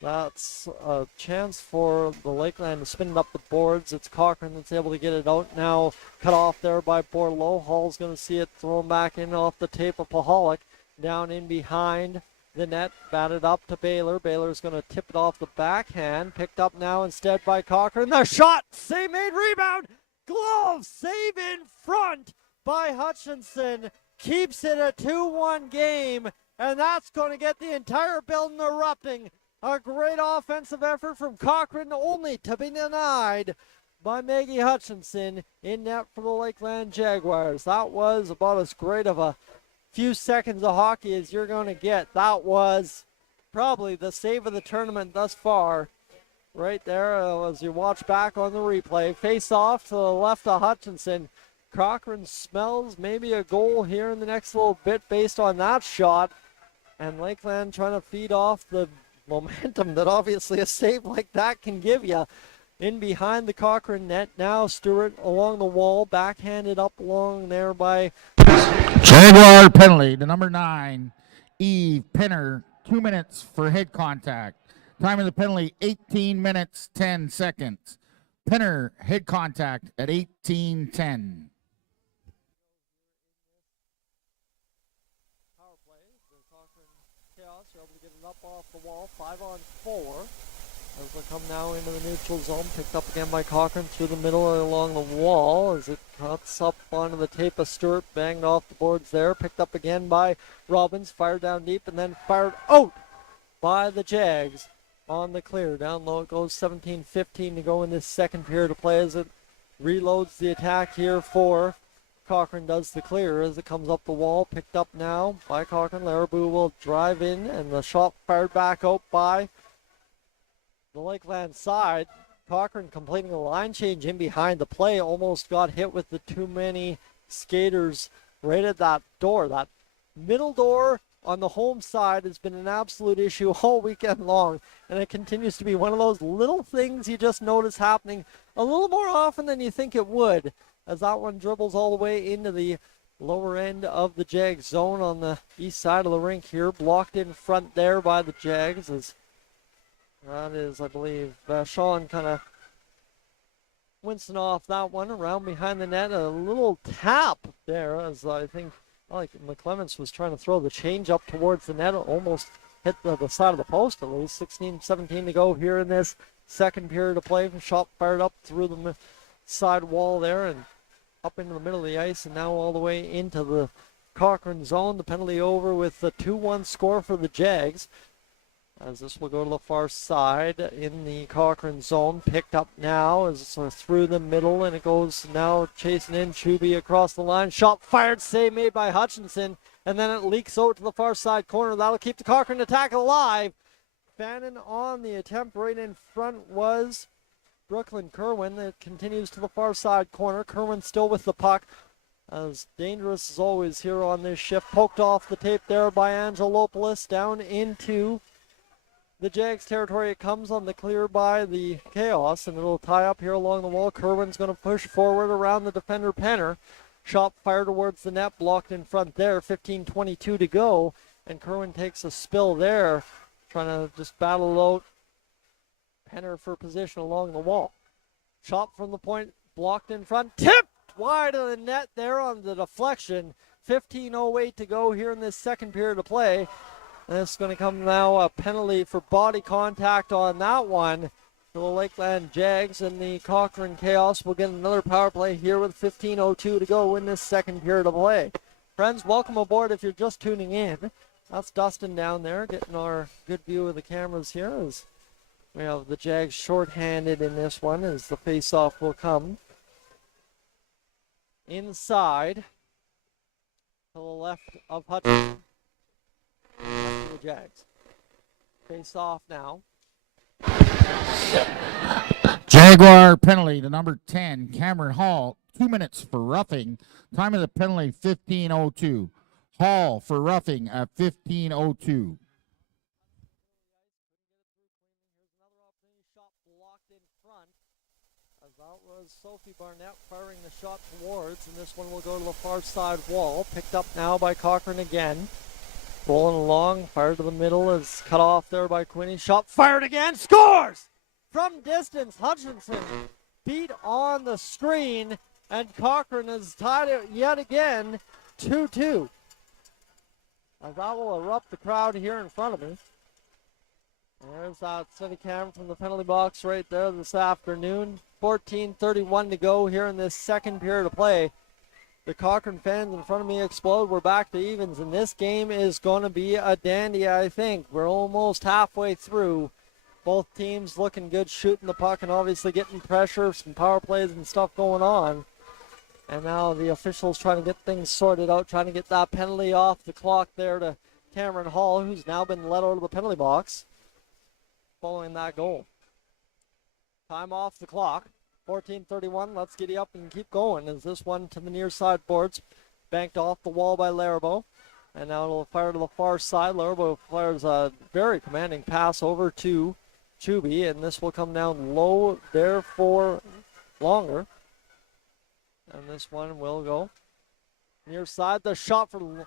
that's a chance for the Lakeland to spin it up the boards. It's Cochrane that's able to get it out now, cut off there by Borlow. Hall's going to see it thrown back in off the tape of Pahalik, down in behind the net, batted up to Baylor. Baylor's going to tip it off the backhand. Picked up now instead by Cochrane. The shot! Save made, rebound! Glove! Save in front by Hutchinson. Keeps it a 2-1 game, and that's going to get the entire building erupting. A great offensive effort from Cochrane, only to be denied by Maggie Hutchinson in net for the Lakeland Jaguars. That was about as great of a few seconds of hockey as you're going to get. That was probably the save of the tournament thus far. Right there, as you watch back on the replay. Face off to the left of Hutchinson. Cochrane smells maybe a goal here in the next little bit based on that shot. And Lakeland trying to feed off the momentum that obviously a save like that can give you. In behind the Cochrane net now, Stewart along the wall, backhanded up along there by Jaguar penalty to number 9, Eve Pinner, 2 minutes for head contact. Time of the penalty, 18 minutes, 10 seconds. Pinner, head contact at 18:10. Power play. The Cochrane Chaos are able to get it up off the wall, 5-on-4. As they come now into the neutral zone, picked up again by Cochrane through the middle along the wall as it cuts up onto the tape of Stewart, banged off the boards there, picked up again by Robbins, fired down deep and then fired out by the Jags on the clear. Down low it goes, 17:15 to go in this second period of play as it reloads the attack here for Cochrane. Does the clear as it comes up the wall, picked up now by Cochrane. Larabou will drive in and the shot fired back out by the Lakeland side. Cochrane completing a line change in behind the play, almost got hit with the too many skaters right at that door. That middle door on the home side has been an absolute issue all weekend long, and it continues to be one of those little things you just notice happening a little more often than you think it would, as that one dribbles all the way into the lower end of the Jags zone on the east side of the rink here, blocked in front there by the Jags as that is, I believe, Sean kind of wincing off that one around behind the net. A little tap there as I think like McClements was trying to throw the change up towards the net. It almost hit the side of the post at least. 16-17 to go here in this second period of play. Shot fired up through the side wall there and up into the middle of the ice and now all the way into the Cochrane zone. The penalty over with the 2-1 score for the Jags. As this will go to the far side in the Cochrane zone. Picked up now as it's through the middle, and it goes now chasing in Chuby across the line. Shot fired, save made by Hutchinson, and then it leaks out to the far side corner. That'll keep the Cochrane attack alive. Fannin on the attempt. Right in front was Brooklyn Kerwin. That continues to the far side corner. Kerwin still with the puck. As dangerous as always here on this shift. Poked off the tape there by Angelopoulos down into the Jags territory. It comes on the clear by the Chaos, and it'll tie up here along the wall. Kerwin's going to push forward around the defender Penner. Shot fired towards the net, blocked in front there. 15:22 to go, and Kerwin takes a spill there, trying to just battle out Penner for position along the wall. Shot from the point, blocked in front, tipped wide of the net there on the deflection. 15:08 to go here in this second period of play. And it's going to come now a penalty for body contact on that one. The Lakeland Jags and the Cochrane Chaos will get another power play here with 15:02 to go in this second period of play. Friends, welcome aboard if you're just tuning in. That's Dustin down there getting our good view of the cameras here as we have the Jags shorthanded in this one as the face-off will come. Inside to the left of Hutchinson. The Jags. Face off now. Jaguar penalty to number 10, Cameron Hall. 2 minutes for roughing. Time of the penalty, 15:02. Hall for roughing at 15:02. That was Sophie Barnett firing the shot towards, and this one will go to the far side wall. Picked up now by Cochrane again. Rolling along, fired to the middle, is cut off there by Quinney. Shot fired again, scores! From distance, Hutchinson beat on the screen, and Cochrane has tied it yet again, 2-2. As that will erupt the crowd here in front of me. There's that steady cam from the penalty box right there this afternoon. 14:31 to go here in this second period of play. The Cochrane fans in front of me explode. We're back to evens, and this game is going to be a dandy, I think. We're almost halfway through. Both teams looking good, shooting the puck, and obviously getting pressure, some power plays and stuff going on. And now the officials trying to get things sorted out, trying to get that penalty off the clock there to Cameron Hall, who's now been let out of the penalty box following that goal. Time off the clock. 14:31. Let's giddy up and keep going as this one to the near side boards. Banked off the wall by Laribo. And now it'll fire to the far side. Laribo fires a very commanding pass over to Chuby. And this will come down low, therefore longer. And this one will go near side. The shot for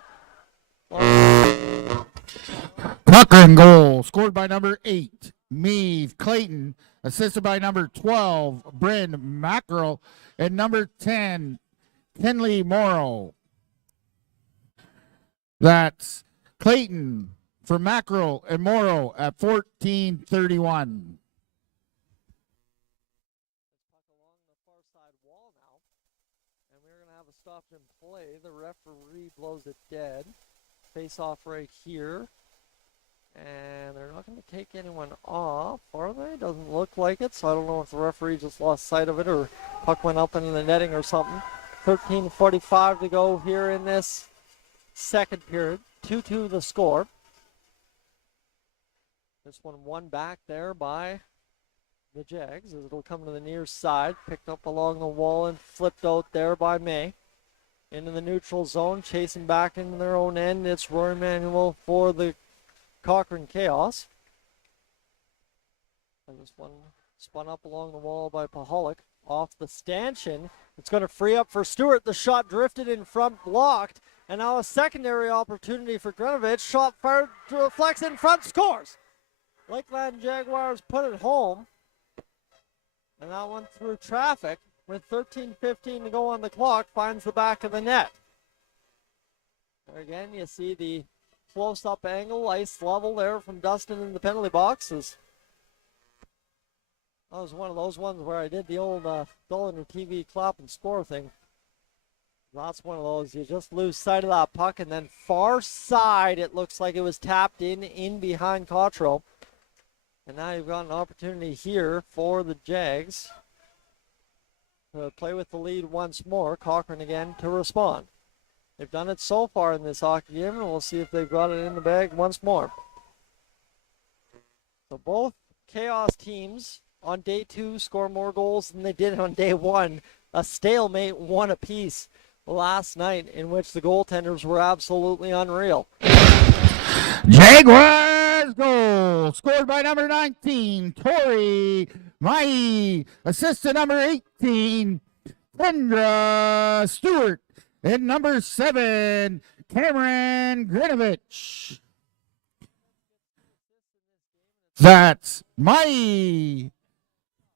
Cochrane goal scored by number 8, Meave Clayton. Assisted by number 12, Bryn Mackerel, and number 10, Kenley Morrow. That's Clayton for Mackerel and Morrow at 14:31. along the far side wall now. And we're going to have a stop in play. The referee blows it dead. Face off right here. And they're not going to take anyone off, are they? Doesn't look like it, so I don't know if the referee just lost sight of it or puck went up into the netting or something. 13:45 to go here in this second period. 2-2 the score. This one won back there by the Jags as it'll come to the near side. Picked up along the wall and flipped out there by May. Into the neutral zone, chasing back into their own end. It's Rory Manuel for the Cochrane Chaos. And this one spun up along the wall by Pahalik. Off the stanchion. It's going to free up for Stewart. The shot drifted in front, blocked. And now a secondary opportunity for Grenovich. Shot fired to reflects in front, scores! Lakeland Jaguars put it home. And that one through traffic with 13:15 to go on the clock finds the back of the net. There again, you see the close-up angle, ice level there from Dustin in the penalty boxes. That was one of those ones where I did the old dull in your TV clap and score thing. That's one of those. You just lose sight of that puck, and then far side, it looks like it was tapped in behind Cottrell. And now you've got an opportunity here for the Jags to play with the lead once more. Cochrane again to respond. They've done it so far in this hockey game, and we'll see if they've got it in the bag once more. So both Chaos teams on day 2 score more goals than they did on day 1. A stalemate, 1 apiece last night, in which the goaltenders were absolutely unreal. Jaguars goal scored by number 19, Tori Mai. Assist to number 18, Kendra Stewart. And number 7, Cameron Grinovich. That's Mai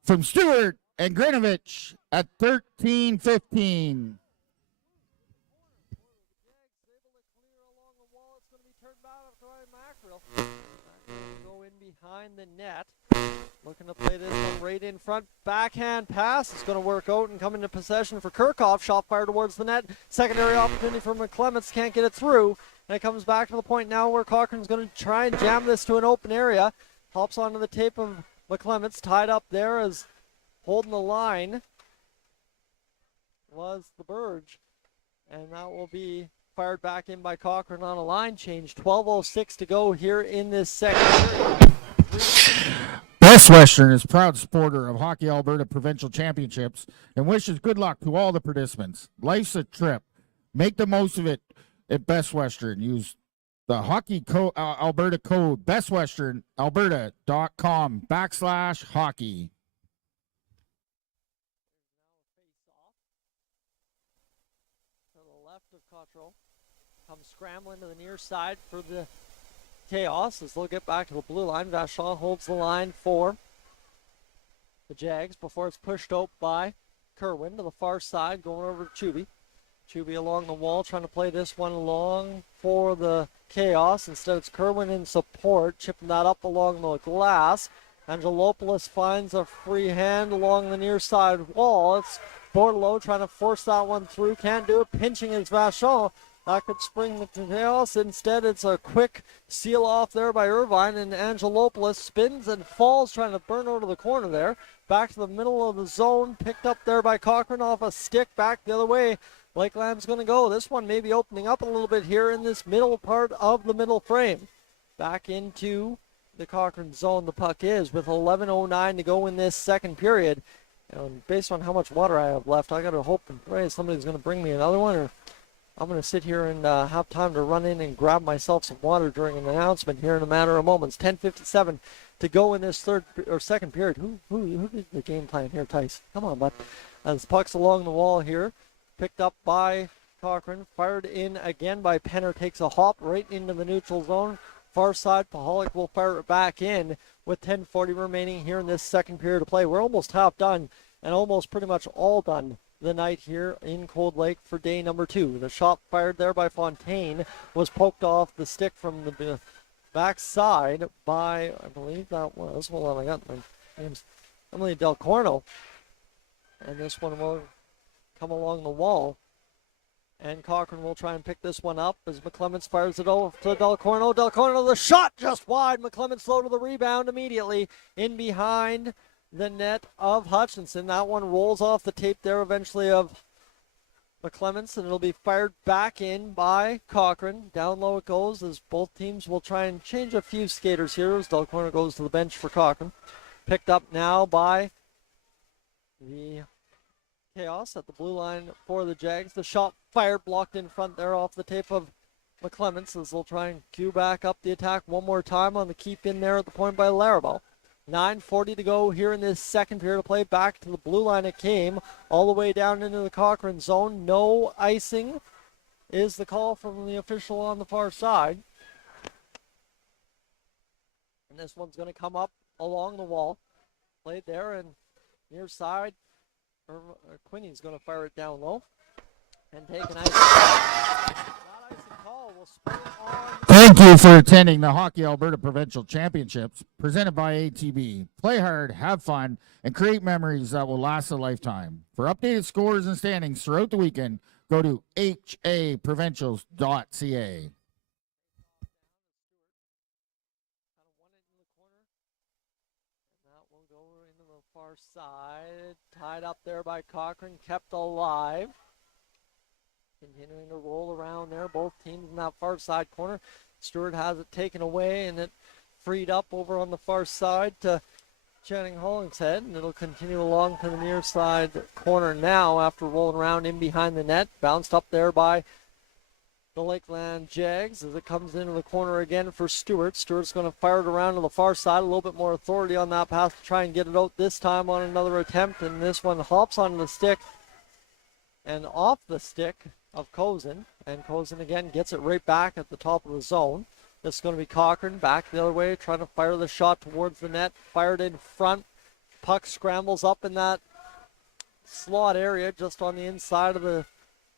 from Stewart and Grinovich at 13-15. Go in behind the net. Looking to play this one right in front. Backhand pass. It's going to work out and come into possession for Kirchhoff. Shot fired towards the net. Secondary opportunity for McClements. Can't get it through. And it comes back to the point now where Cochrane's going to try and jam this to an open area. Hops onto the tape of McClements. Tied up there as holding the line was the Burge. And that will be fired back in by Cochrane on a line change. 12:06 to go here in this second period. Best Western is a proud supporter of Hockey Alberta Provincial Championships and wishes good luck to all the participants. Life's a trip. Make the most of it at Best Western. Use the Alberta code bestwesternalberta.com/hockey. To the left of Cottrell. Comes scrambling to the near side for the Chaos as they'll get back to the blue line. Vachon holds the line for the Jags before it's pushed out by Kerwin to the far side, going over to Chubby. Chubby along the wall trying to play this one along for the Chaos. Instead it's Kerwin in support, chipping that up along the glass. Angelopoulos finds a free hand along the near side wall. It's Bordelot trying to force that one through. Can't do it. Pinching is Vachon. That could spring the Chaos. Instead, it's a quick seal off there by Irvine, and Angelopoulos spins and falls, trying to burn over the corner there. Back to the middle of the zone, picked up there by Cochrane off a stick, back the other way. Lakeland's going to go. This one may be opening up a little bit here in this middle part of the middle frame. Back into the Cochrane zone the puck is, with 11:09 to go in this second period. And based on how much water I have left, I got to hope and pray somebody's going to bring me another one, or I'm going to sit here and have time to run in and grab myself some water during an announcement here in a matter of moments. 10:57 to go in this second period. Who did the game plan here, Tice? Come on, bud. As puck's along the wall here, picked up by Cochrane, fired in again by Penner, takes a hop right into the neutral zone. Far side, Pahalik will fire it back in with 10:40 remaining here in this second period of play. We're almost half done and almost pretty much all done the night here in Cold Lake for day number 2. The shot fired there by Fontaine was poked off the stick from the backside by, I believe that was, hold on, I got my names, Emily Del Corno. And this one will come along the wall. And Cochrane will try and pick this one up as McClements fires it over to Del Corno. Del Corno, the shot just wide. McClements slow to the rebound immediately in behind the net of Hutchinson. That one rolls off the tape there eventually of McClements, and it'll be fired back in by Cochrane. Down low it goes as both teams will try and change a few skaters here as Del Corno goes to the bench for Cochrane. Picked up now by the Chaos at the blue line for the Jags. The shot fired, blocked in front there off the tape of McClements as they'll try and cue back up the attack one more time on the keep in there at the point by Larrabelle. 9:40 to go here in this second period of play. Back to the blue line it came, all the way down into the Cochrane zone. No icing is the call from the official on the far side. And this one's going to come up along the wall. Played there and near side. Quinney's going to fire it down low and take an icing. That icing call will spring on. Thank you for attending the Hockey Alberta Provincial Championships presented by ATB. Play hard, have fun, and create memories that will last a lifetime. For updated scores and standings throughout the weekend, go to haprovincials.ca. Far side, tied up there by Cochrane, kept alive. Continuing to roll around there, both teams in that far side corner. Stewart has it taken away, and it freed up over on the far side to Channing Hollingshead, and it'll continue along to the near side corner now after rolling around in behind the net. Bounced up there by the Lakeland Jags as it comes into the corner again for Stewart. Stewart's going to fire it around to the far side. A little bit more authority on that pass to try and get it out this time on another attempt, and this one hops onto the stick and off the stick of Cozen, and Cozen again gets it right back at the top of the zone. This is going to be Cochrane back the other way, trying to fire the shot towards the net. Fired in front. Puck scrambles up in that slot area just on the inside of the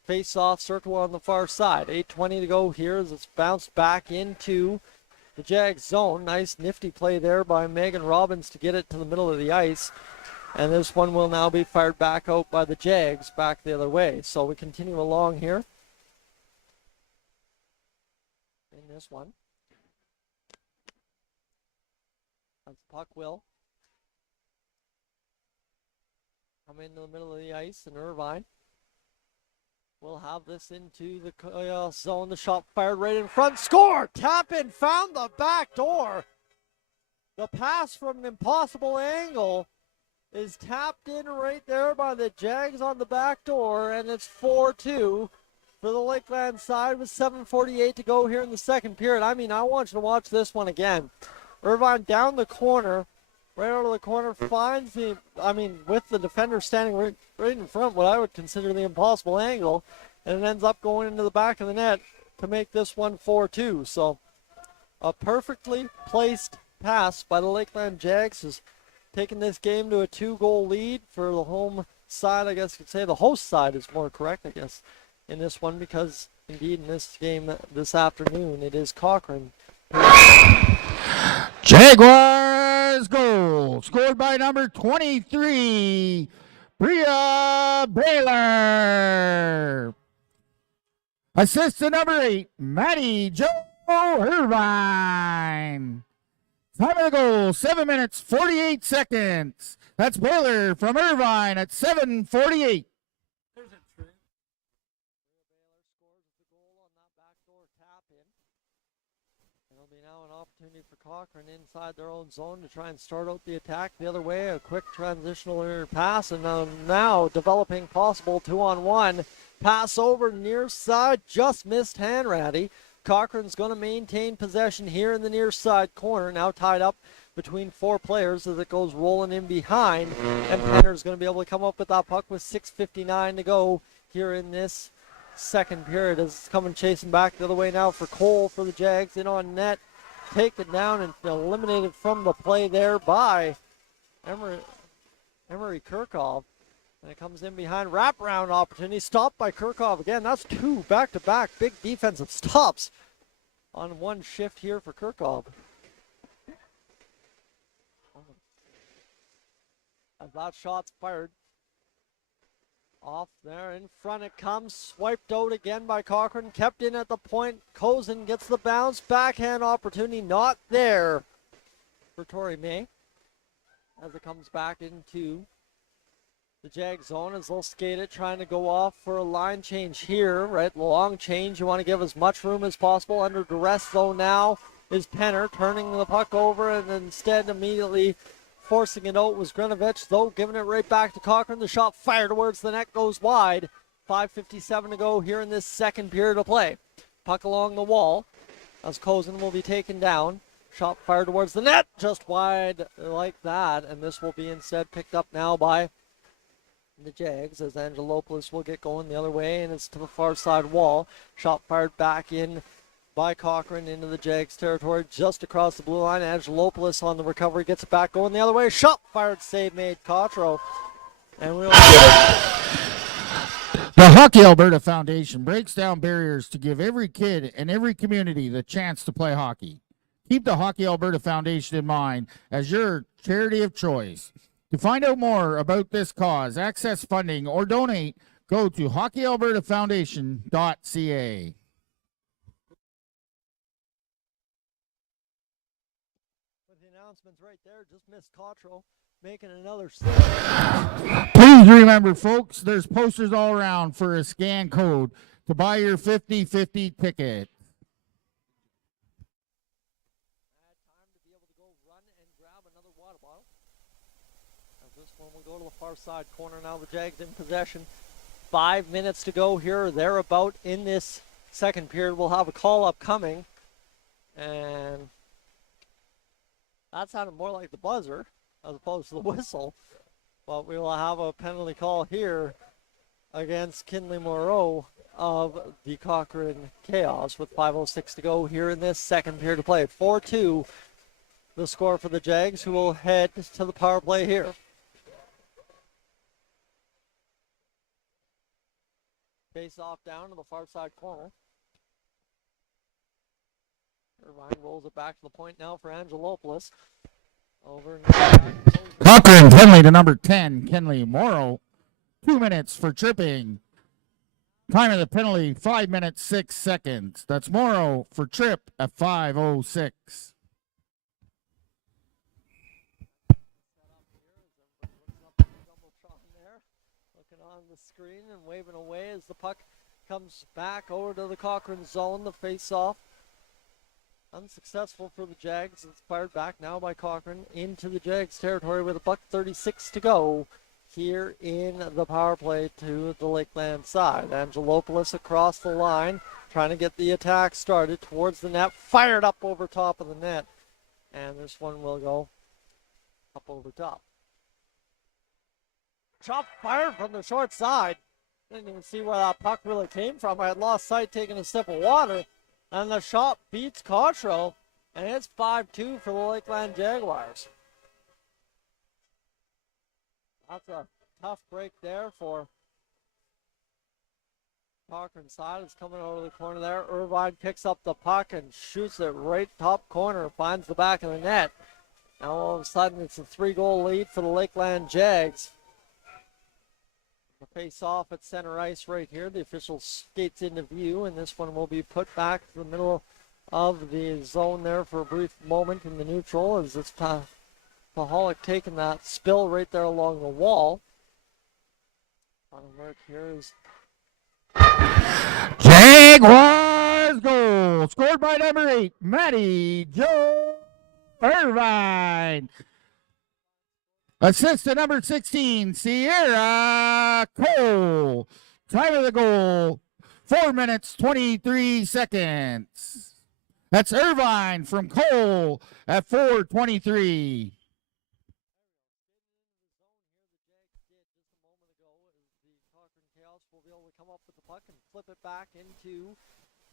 face-off circle on the far side. 8:20 to go here as it's bounced back into the Jags zone. Nice nifty play there by Megan Robbins to get it to the middle of the ice. And this one will now be fired back out by the Jags back the other way. So we continue along here in this one. As the puck will come into the middle of the ice, and Irvine will have this into the zone. The shot fired right in front. Score! Tap in, found the back door. The pass from an impossible angle is tapped in right there by the Jags on the back door, and it's 4-2 for the Lakeland side with 7:48 to go here in the second period. I mean, I want you to watch this one again. Irvine down the corner, right out of the corner, finds the, with the defender standing right in front, what I would consider the impossible angle, and it ends up going into the back of the net to make this one 4-2. So a perfectly placed pass by the Lakeland Jags has taken this game to a 2-goal lead for the home side. I guess you could say the host side is more correct, I guess, in this one, because indeed in this game this afternoon it is Cochrane. Jaguars goal scored by number 23, Bria Baylor. Assist to number 8, Maddie Jo Irvine. Time of the goal, 7 minutes, 48 seconds. That's Baylor from Irvine at 7:48. Opportunity for Cochrane inside their own zone to try and start out the attack the other way. A quick transitional pass, and now developing possible 2-on-1 pass over near side, just missed Hanratty. Cochrane's going to maintain possession here in the near side corner, now tied up between 4 players as it goes rolling in behind, and Penner's going to be able to come up with that puck with 6:59 to go here in this second period as it's coming chasing back the other way now for Cole for the Jags, in on net. Taken down and eliminated from the play there by Emery Kirkov. And it comes in behind. Wraparound opportunity. Stopped by Kirkov again. That's 2 back-to-back big defensive stops on one shift here for Kirkov. As that shot's fired. Off there in front it comes, swiped out again by Cochrane, kept in at the point. Cozen gets the bounce, backhand opportunity not there for Tori May as it comes back into the Jag zone as they'll skate it, trying to go off for a line change here, right? Long change, you want to give as much room as possible. Under duress though now is Penner, turning the puck over, and instead immediately forcing it out was Grinovich, though, giving it right back to Cochrane. The shot fired towards the net, goes wide. 5:57 to go here in this second period of play. Puck along the wall as Cozen will be taken down. Shot fired towards the net, just wide like that, and this will be instead picked up now by the Jags as Angelopoulos will get going the other way, and it's to the far side wall. Shot fired back in by Cochrane into the Jags territory just across the blue line. Angelopoulos on the recovery gets it back going the other way. Shot fired, save made, Cotro. And we'll... The Hockey Alberta Foundation breaks down barriers to give every kid and every community the chance to play hockey. Keep the Hockey Alberta Foundation in mind as your charity of choice. To find out more about this cause, access funding, or donate, go to hockeyalbertafoundation.ca. Right there, just missed Cottrell, making another save. Please remember, folks, there's posters all around for a scan code to buy your 50/50 ticket. far side corner now. The Jags in possession. 5 minutes to go here or thereabout in this second period. We'll have a call up coming. And that sounded more like the buzzer as opposed to the whistle. But we will have a penalty call here against Kinley Moreau of the Cochrane Chaos with 5:06 to go here in this second period of play. 4-2 the score for the Jags, who will head to the power play here. Face off down to the far side corner. Irvine rolls it back to the point now for Angelopoulos. Over. Cochrane, Kinley to number 10, Kinley Morrow. 2 minutes for tripping. Time of the penalty, 5 minutes, 6 seconds. That's Morrow for trip at 5:06. Looking on the screen and waving away as the puck comes back over to the Cochrane zone. The face-off unsuccessful for the Jags. It's fired back now by Cochrane into the Jags territory with $1:36 to go here in the power play to the Lakeland side. Angelopoulos across the line, trying to get the attack started towards the net, fired up over top of the net, and this one will go up over top. Shot fired from the short side. Didn't even see where that puck really came from. I had lost sight taking a sip of water, and the shot beats Cochrane, and it's 5-2 for the Lakeland Jaguars. That's a tough break there for Cochrane side. It's coming over the corner there. Irvine picks up the puck and shoots it right top corner. Finds the back of the net. Now all of a sudden it's a 3-goal lead for the Lakeland Jags. The face off at center ice right here. The official skates into view, and this one will be put back to the middle of the zone there for a brief moment in the neutral as it's Paholic taking that spill right there along the wall. Final work here is Jaguars goal scored by number 8, Matty Joe Irvine. Assist to number 16, Sierra Cole. Time of the goal, 4 minutes, 23 seconds. That's Irvine from Cole at 4:23. Flip it back into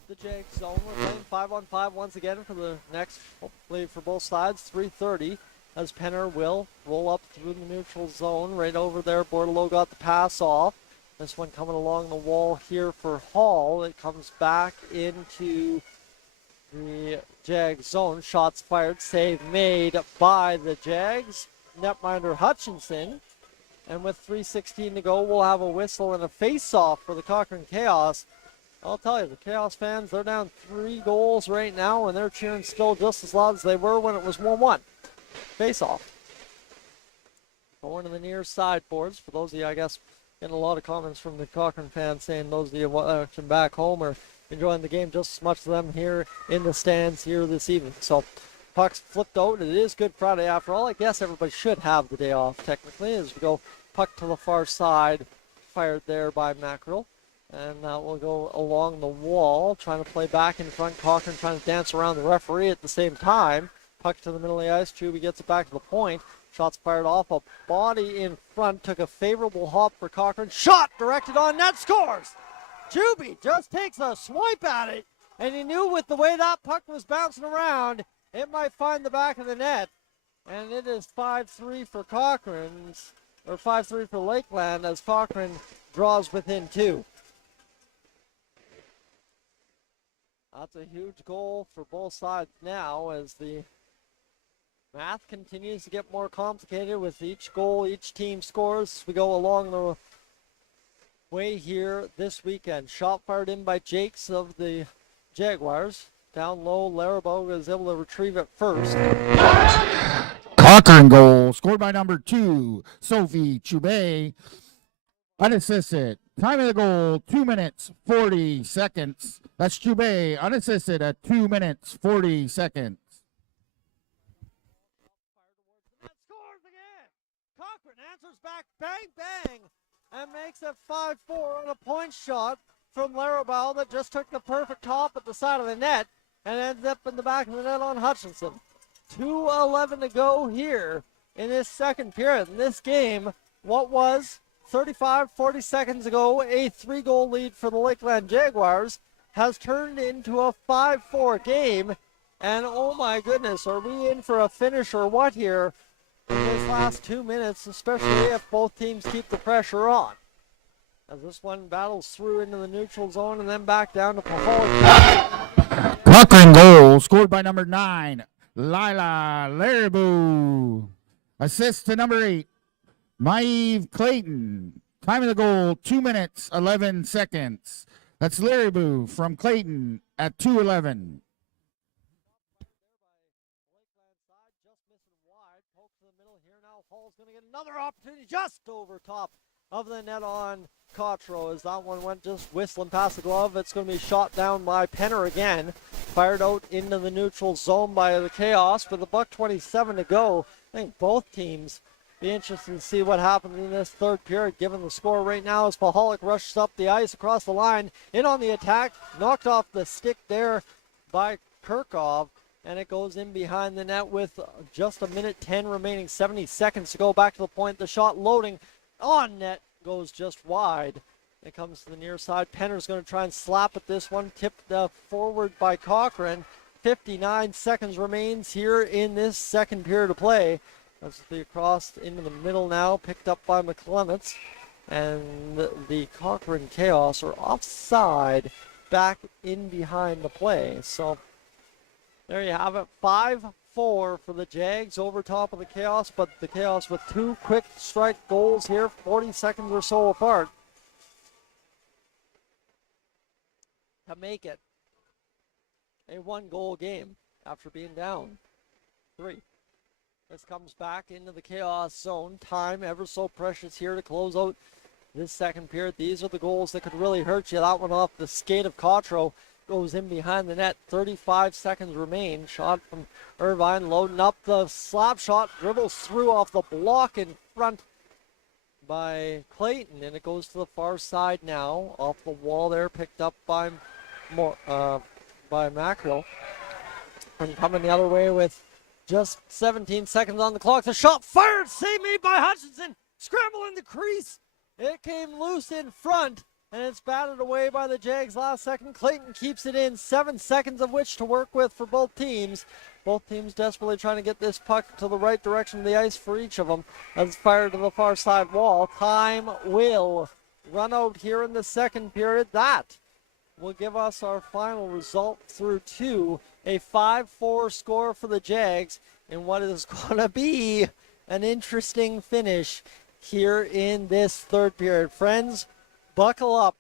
the Jags zone. We're playing 5-on-5 once again for the next, hopefully for both sides, 3:30 as Penner will roll up through the neutral zone right over there. Bordelot got the pass off. This one coming along the wall here for Hall. It comes back into the Jags zone. Shots fired, save made by the Jags. Netminder Hutchinson. And with 3:16 to go, we'll have a whistle and a face-off for the Cochrane Chaos. I'll tell you, the Chaos fans, they're down 3 goals right now, and they're cheering still just as loud as they were when it was 1-1. Face-off. Going to the near sideboards. For those of you, I guess, getting a lot of comments from the Cochrane fans saying those of you watching back home are enjoying the game just as much as them here in the stands here this evening. So, puck's flipped out. It is Good Friday after all. I guess everybody should have the day off technically as we go puck to the far side, fired there by Mackerel. And that will go along the wall, trying to play back in front. Cochrane trying to dance around the referee at the same time. Puck to the middle of the ice. Chuby gets it back to the point. Shots fired off. A body in front. Took a favorable hop for Cochrane. Shot directed on net. Scores! Chuby just takes a swipe at it. And he knew with the way that puck was bouncing around, it might find the back of the net. And it is 5-3 for Cochrane's, or 5-3 for Lakeland as Cochrane draws within 2. That's a huge goal for both sides now as the math continues to get more complicated with each goal each team scores as we go along the way here this weekend. Shot fired in by Jakes of the Jaguars. Down low, Laraboga is able to retrieve it first. Cochrane goal scored by number 2, Sophie Chubet. Unassisted. Time of the goal, 2 minutes, 40 seconds. That's Chubet, unassisted at 2 minutes, 40 seconds. That scores again. Cochrane answers back bang, bang, and makes it 5-4 on a point shot from Larabelle that just took the perfect top at the side of the net and ends up in the back of the net on Hutchinson. 2:11 to go here in this second period. In this game, what was 40 seconds ago a 3-goal lead for the Lakeland Jaguars has turned into a 5-4 game. And oh my goodness, are we in for a finish or what here in these last 2 minutes, especially if both teams keep the pressure on? As this one battles through into the neutral zone and then back down to Paholic. Cochrane goal scored by number 9, Lila Lariboo. Assist to number 8, Maeve Clayton. Time of the goal, 2 minutes, 11 seconds. That's Lariboo from Clayton at 2:11. Hall's going to get another opportunity just over top of the net on Cottrell as that one went just whistling past the glove. It's going to be shot down by Penner again. Fired out into the neutral zone by the Chaos with $1:27 to go. I think both teams be interested to see what happens in this third period given the score right now as Paholic rushes up the ice across the line. In on the attack, knocked off the stick there by Kirkov. And it goes in behind the net with just 1:10 remaining, 70 seconds to go. Back to the point, the shot loading on net goes just wide. It comes to the near side. Penner's going to try and slap at this one, tipped forward by Cochrane. 59 seconds remains here in this second period of play. That's the cross into the middle now, picked up by McClements. And the Cochrane Chaos are offside back in behind the play. So there you have it, 5-4 for the Jags over top of the Chaos, but the Chaos with 2 quick strike goals here, 40 seconds or so apart to make it a 1-goal game after being down 3. This comes back into the Chaos zone. Time ever so precious here to close out this second period. These are the goals that could really hurt you. That one off the skate of Cottrell goes in behind the net. 35 seconds remain. Shot from Irvine loading up the slap shot. Dribbles through off the block in front by Clayton. And it goes to the far side now. Off the wall there. Picked up by Mackerel. And coming the other way with just 17 seconds on the clock. The shot fired. Save made by Hutchinson. Scramble in the crease. It came loose in front. And it's batted away by the Jags last second. Clayton keeps it in, 7 seconds of which to work with for both teams. Both teams desperately trying to get this puck to the right direction of the ice for each of them. As it's fired to the far side wall. Time will run out here in the second period. That will give us our final result through 2. A 5-4 score for the Jags in what is going to be an interesting finish here in this third period. Friends, buckle up.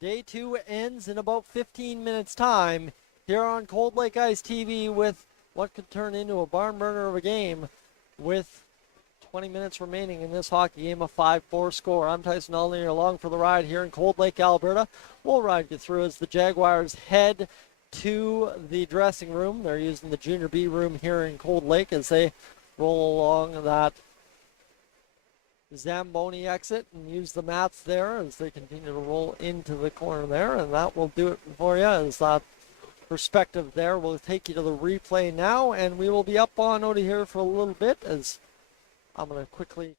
Day 2 ends in about 15 minutes time here on Cold Lake Ice TV with what could turn into a barn burner of a game with 20 minutes remaining in this hockey game, a 5-4 score. I'm Tyson Olney, along for the ride here in Cold Lake, Alberta. We'll ride you through as the Jaguars head to the dressing room. They're using the Junior B room here in Cold Lake as they roll along that Zamboni exit and use the mats there as they continue to roll into the corner there. And that will do it for you as that perspective there will take you to the replay now. And we will be up on out of here for a little bit as I'm going to quickly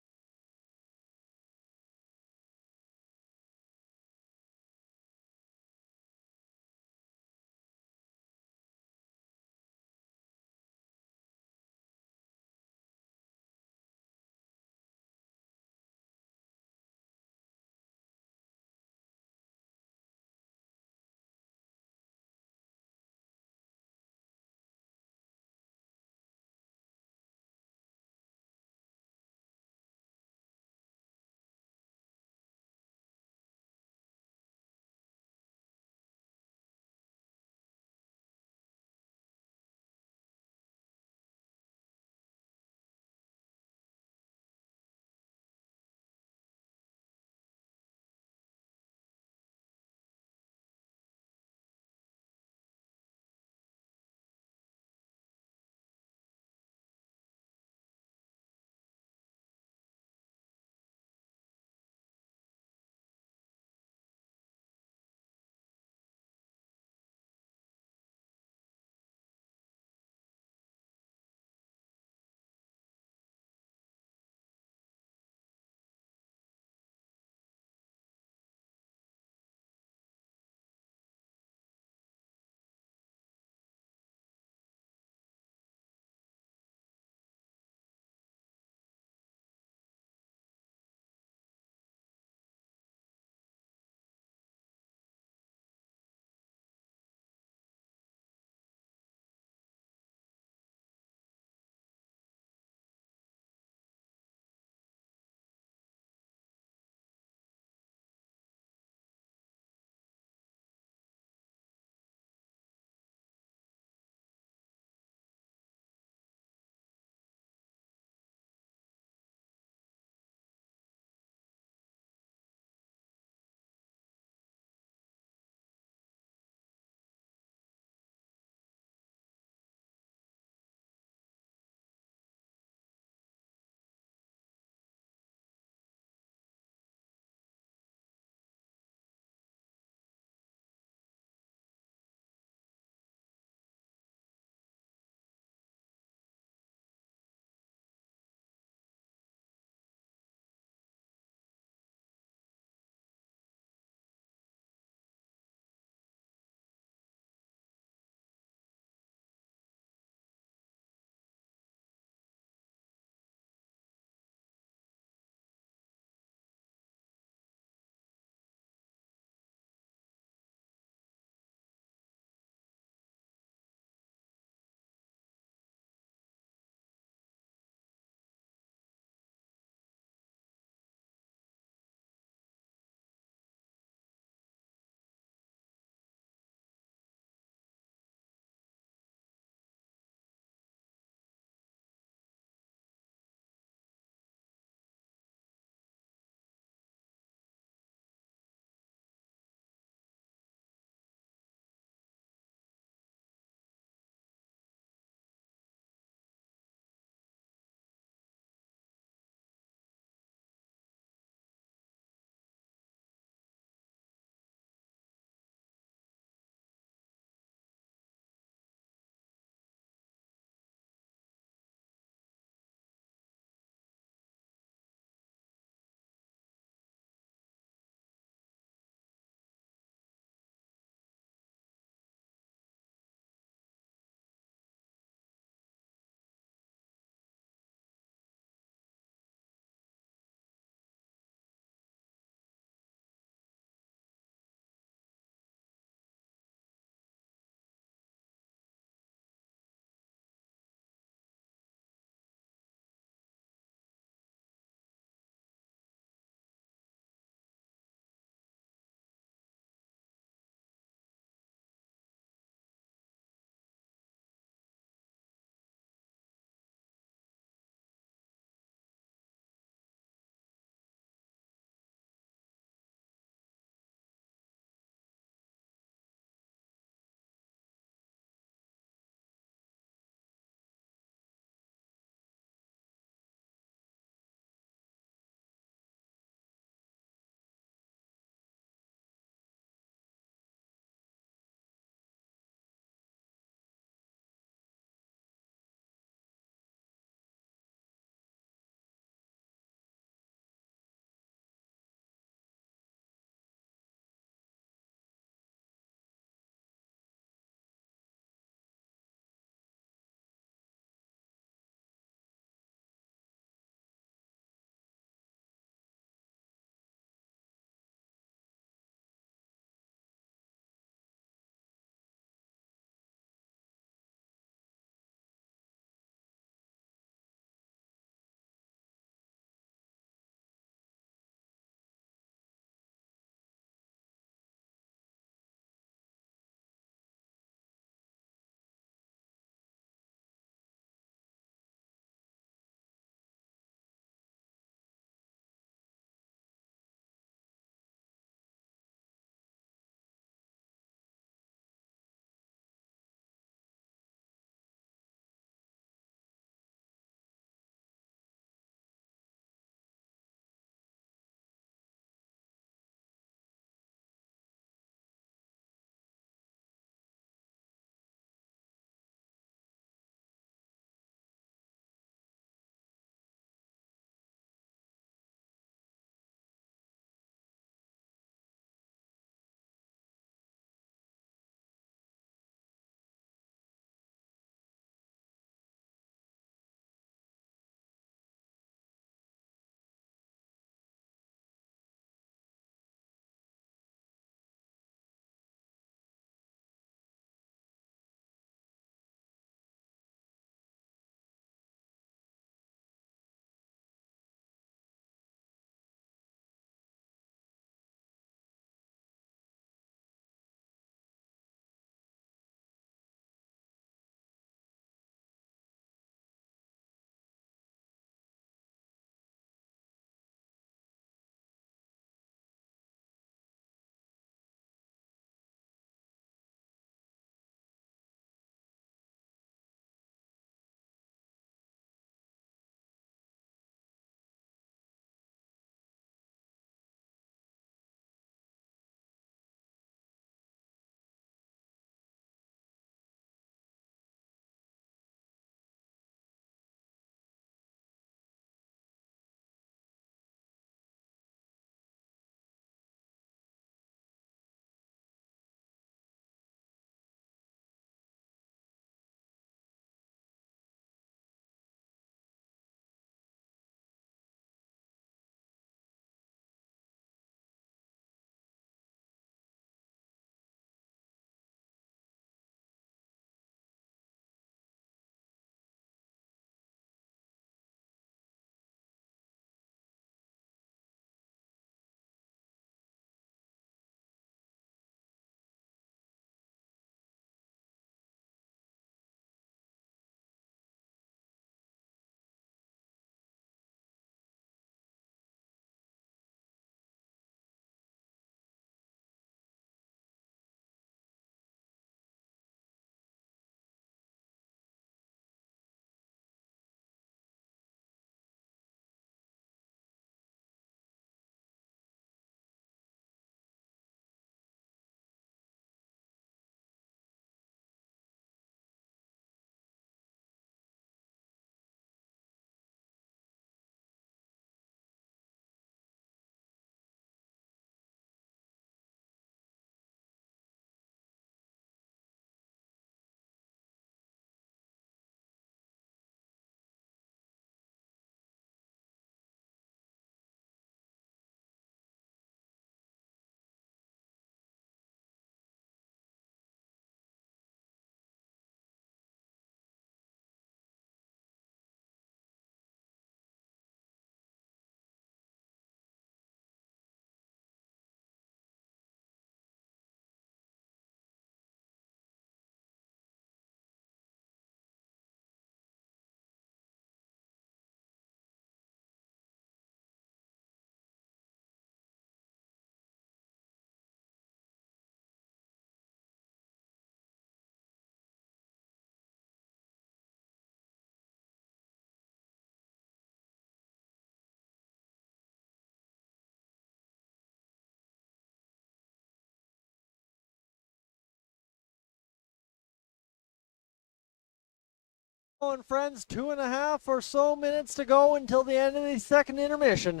And friends, 2.5 or so minutes to go until the end of the second intermission.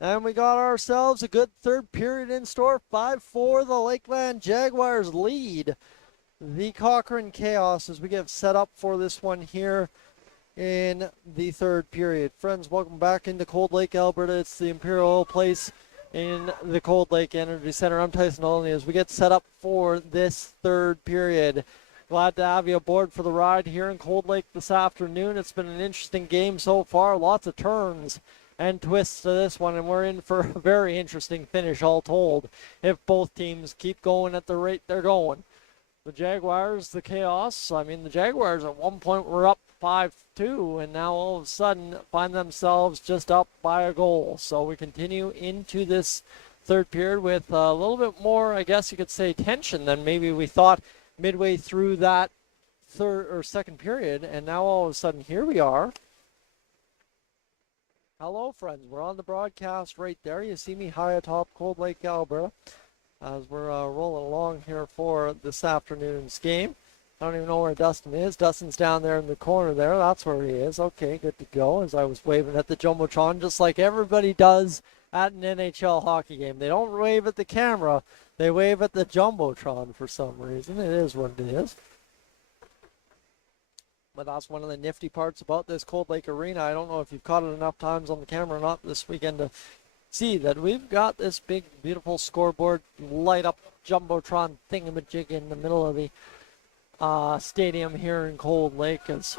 And we got ourselves a good third period in store. 5-4, the Lakeland Jaguars lead the Cochrane Chaos as we get set up for this one here in the third period. Friends, welcome back into Cold Lake, Alberta. It's the Imperial Place in the Cold Lake Energy Center. I'm Tyson Olney as we get set up for this third period. Glad to have you aboard for the ride here in Cold Lake this afternoon. It's been an interesting game so far. Lots of turns and twists to this one, and we're in for a very interesting finish all told if both teams keep going at the rate they're going. The Jaguars, the Chaos, the Jaguars at one point were up 5-2, and now all of a sudden find themselves just up by a goal. So we continue into this third period with a little bit more, I guess you could say, tension than maybe we thought midway through that third or second period, and now all of a sudden here we are. Hello friends, we're on the broadcast right there. You see me high atop Cold Lake, Alberta, as we're rolling along here for this afternoon's game. I don't even know where Dustin is. Dustin's down there in the corner there. That's where he is. Okay, good to go, as I was waving at the Jumbotron just like everybody does at an NHL hockey game. They don't wave at the camera. They wave at the Jumbotron for some reason. It is what it is. But that's one of the nifty parts about this Cold Lake Arena. I don't know if you've caught it enough times on the camera or not this weekend to see that we've got this big, beautiful scoreboard, light up Jumbotron thingamajig in the middle of the stadium here in Cold Lake, as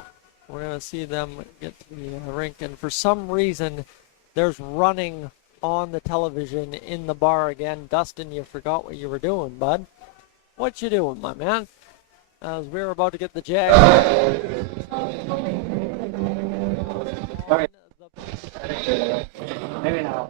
we're going to see them get to the rink. And for some reason, there's running on the television in the bar again. Dustin, you forgot what you were doing, bud. What you doing, my man? As we're about to get the Jag. Maybe now.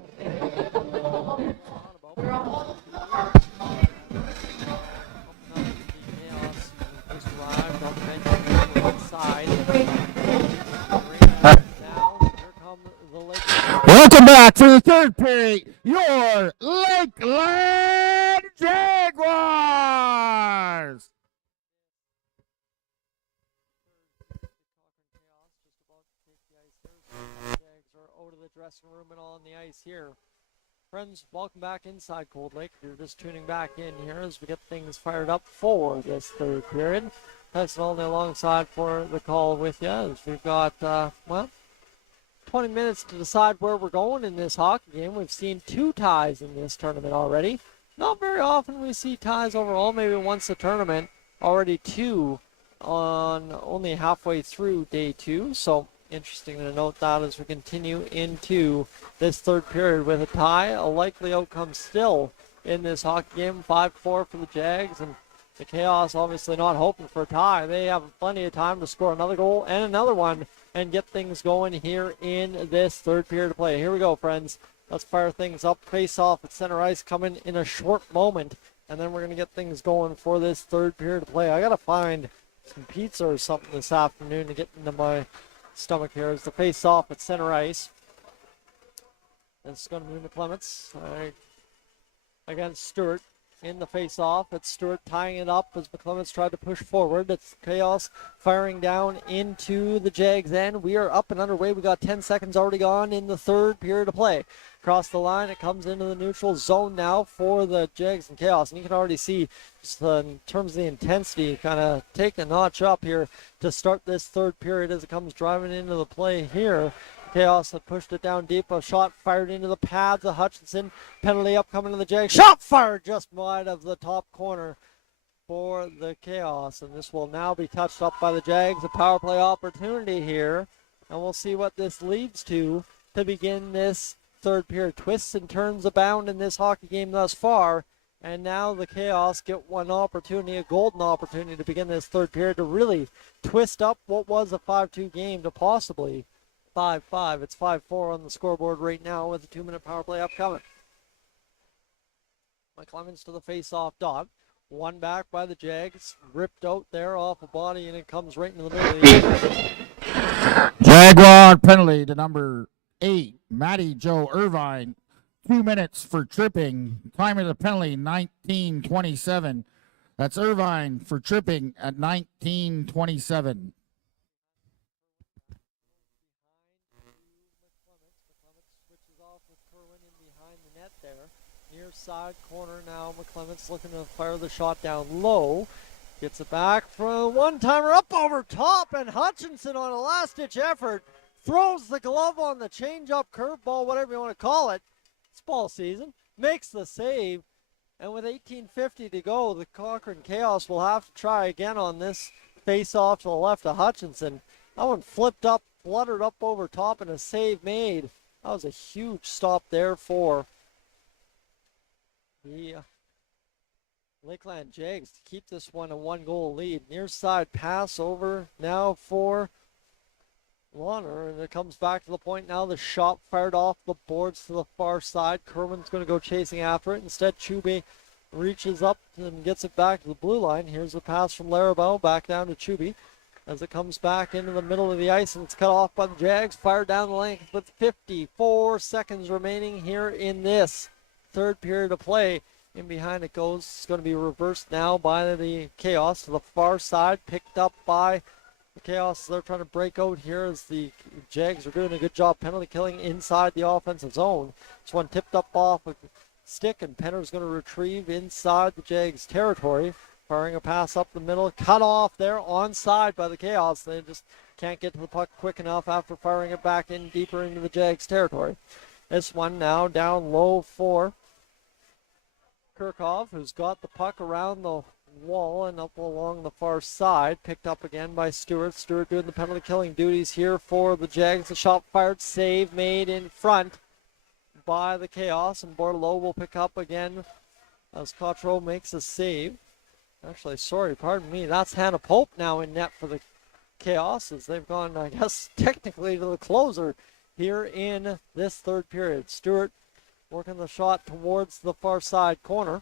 Welcome back for the third period, your Lakeland Jaguars. Jags are out of the dressing room and on the ice here. Friends, welcome back inside Cold Lake. If you're just tuning back in here as we get things fired up for this third period. Tyson Olney alongside for the call with you as we've got, 20 minutes to decide where we're going in this hockey game. We've seen 2 ties in this tournament already. Not very often we see ties overall, maybe once a tournament. Already 2 on only halfway through day 2. So interesting to note that as we continue into this third period with a tie. A likely outcome still in this hockey game. 5-4 for the Jags, and the Chaos obviously not hoping for a tie. They have plenty of time to score another goal and another one and get things going here in this third period of play. Here we go, friends. Let's fire things up. Face off at center ice coming in a short moment, and then we're going to get things going for this third period of play. I got to find some pizza or something this afternoon to get into my stomach here as the face off at center ice. It's going to move to Clements against Stewart. In the face-off, it's Stewart tying it up as McClements tried to push forward. It's Chaos firing down into the Jags end. We are up and underway. We got 10 seconds already gone in the third period of play. Across the line, it comes into the neutral zone now for the Jags and Chaos. And you can already see, just in terms of the intensity, kind of take a notch up here to start this third period as it comes driving into the play here. Chaos had pushed it down deep. A shot fired into the pads of Hutchinson. Penalty upcoming to the Jags. Shot fired just wide of the top corner for the Chaos. And this will now be touched up by the Jags. A power play opportunity here. And we'll see what this leads to begin this third period. Twists and turns abound in this hockey game thus far. And now the Chaos get one opportunity, a golden opportunity to begin this third period to really twist up what was a 5-2 game to possibly 5-5. It's 5-4 on the scoreboard right now with a 2-minute power play upcoming. McClements to the face-off dot. One back by the Jags. Ripped out there off a body, and it comes right into the middle of the Jaguar penalty to number 8, Matty Joe Irvine. 2 minutes for tripping. Time of the penalty, 19:27. That's Irvine for tripping at 19:27. near side corner now. McClement's looking to fire the shot down low. Gets it back from a one-timer up over top, and Hutchinson on a last-ditch effort throws the glove on the change-up curveball, whatever you want to call it. It's ball season. Makes the save. And with 18:50 to go, the Cochrane Chaos will have to try again on this face-off to the left of Hutchinson. That one flipped up, fluttered up over top, and a save made. That was a huge stop there for the Lakeland Jags to keep this one a one-goal lead. Near side pass over now for Warner, and it comes back to the point now. The shot fired off the boards to the far side. Kerwin's going to go chasing after it. Instead, Chubby reaches up and gets it back to the blue line. Here's a pass from Larabelle back down to Chubby as it comes back into the middle of the ice, and it's cut off by the Jags. Fired down the length with 54 seconds remaining here in this third period of play. In behind it goes. It's going to be reversed now by the Chaos to the far side, picked up by the Chaos. They're trying to break out here as the Jags are doing a good job penalty killing inside the offensive zone. This one tipped up off a stick, and Penner's going to retrieve inside the Jags territory. Firing a pass up the middle, cut off there onside by the Chaos. They just can't get to the puck quick enough after firing it back in deeper into the Jags territory. This one now down low for Kirchhoff, who's got the puck around the wall and up along the far side. Picked up again by Stewart. Stewart doing the penalty killing duties here for the Jags. The shot fired, save made in front by the Chaos, and Bordelot will pick up again as Cottrell makes a save. Actually, sorry, pardon me, that's Hannah Pope now in net for the Chaos, as they've gone, I guess, technically to the closer here in this third period. Stewart working the shot towards the far side corner.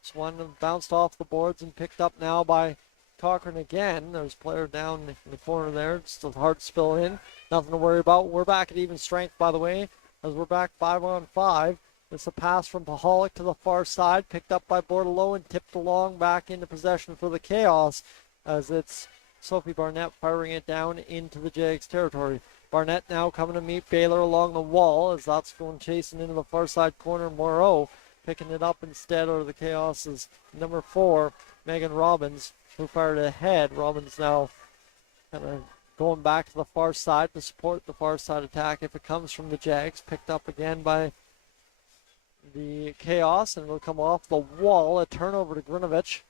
This one bounced off the boards and picked up now by Cochrane again. There's a player down in the corner there. Just a hard spill in. Nothing to worry about. We're back at even strength, by the way, as we're back 5-on-5. It's a pass from Pahalik to the far side, picked up by Bordelot and tipped along back into possession for the Chaos, as it's Sophie Barnett firing it down into the Jags territory. Barnett now coming to meet Baylor along the wall, as that's going chasing into the far side corner. Moreau picking it up instead, or the Chaos's number 4, Megan Robbins, who fired ahead. Robbins now kind of going back to the far side to support the far side attack if it comes from the Jags. Picked up again by the Chaos, and it'll come off the wall. A turnover to Grinovich.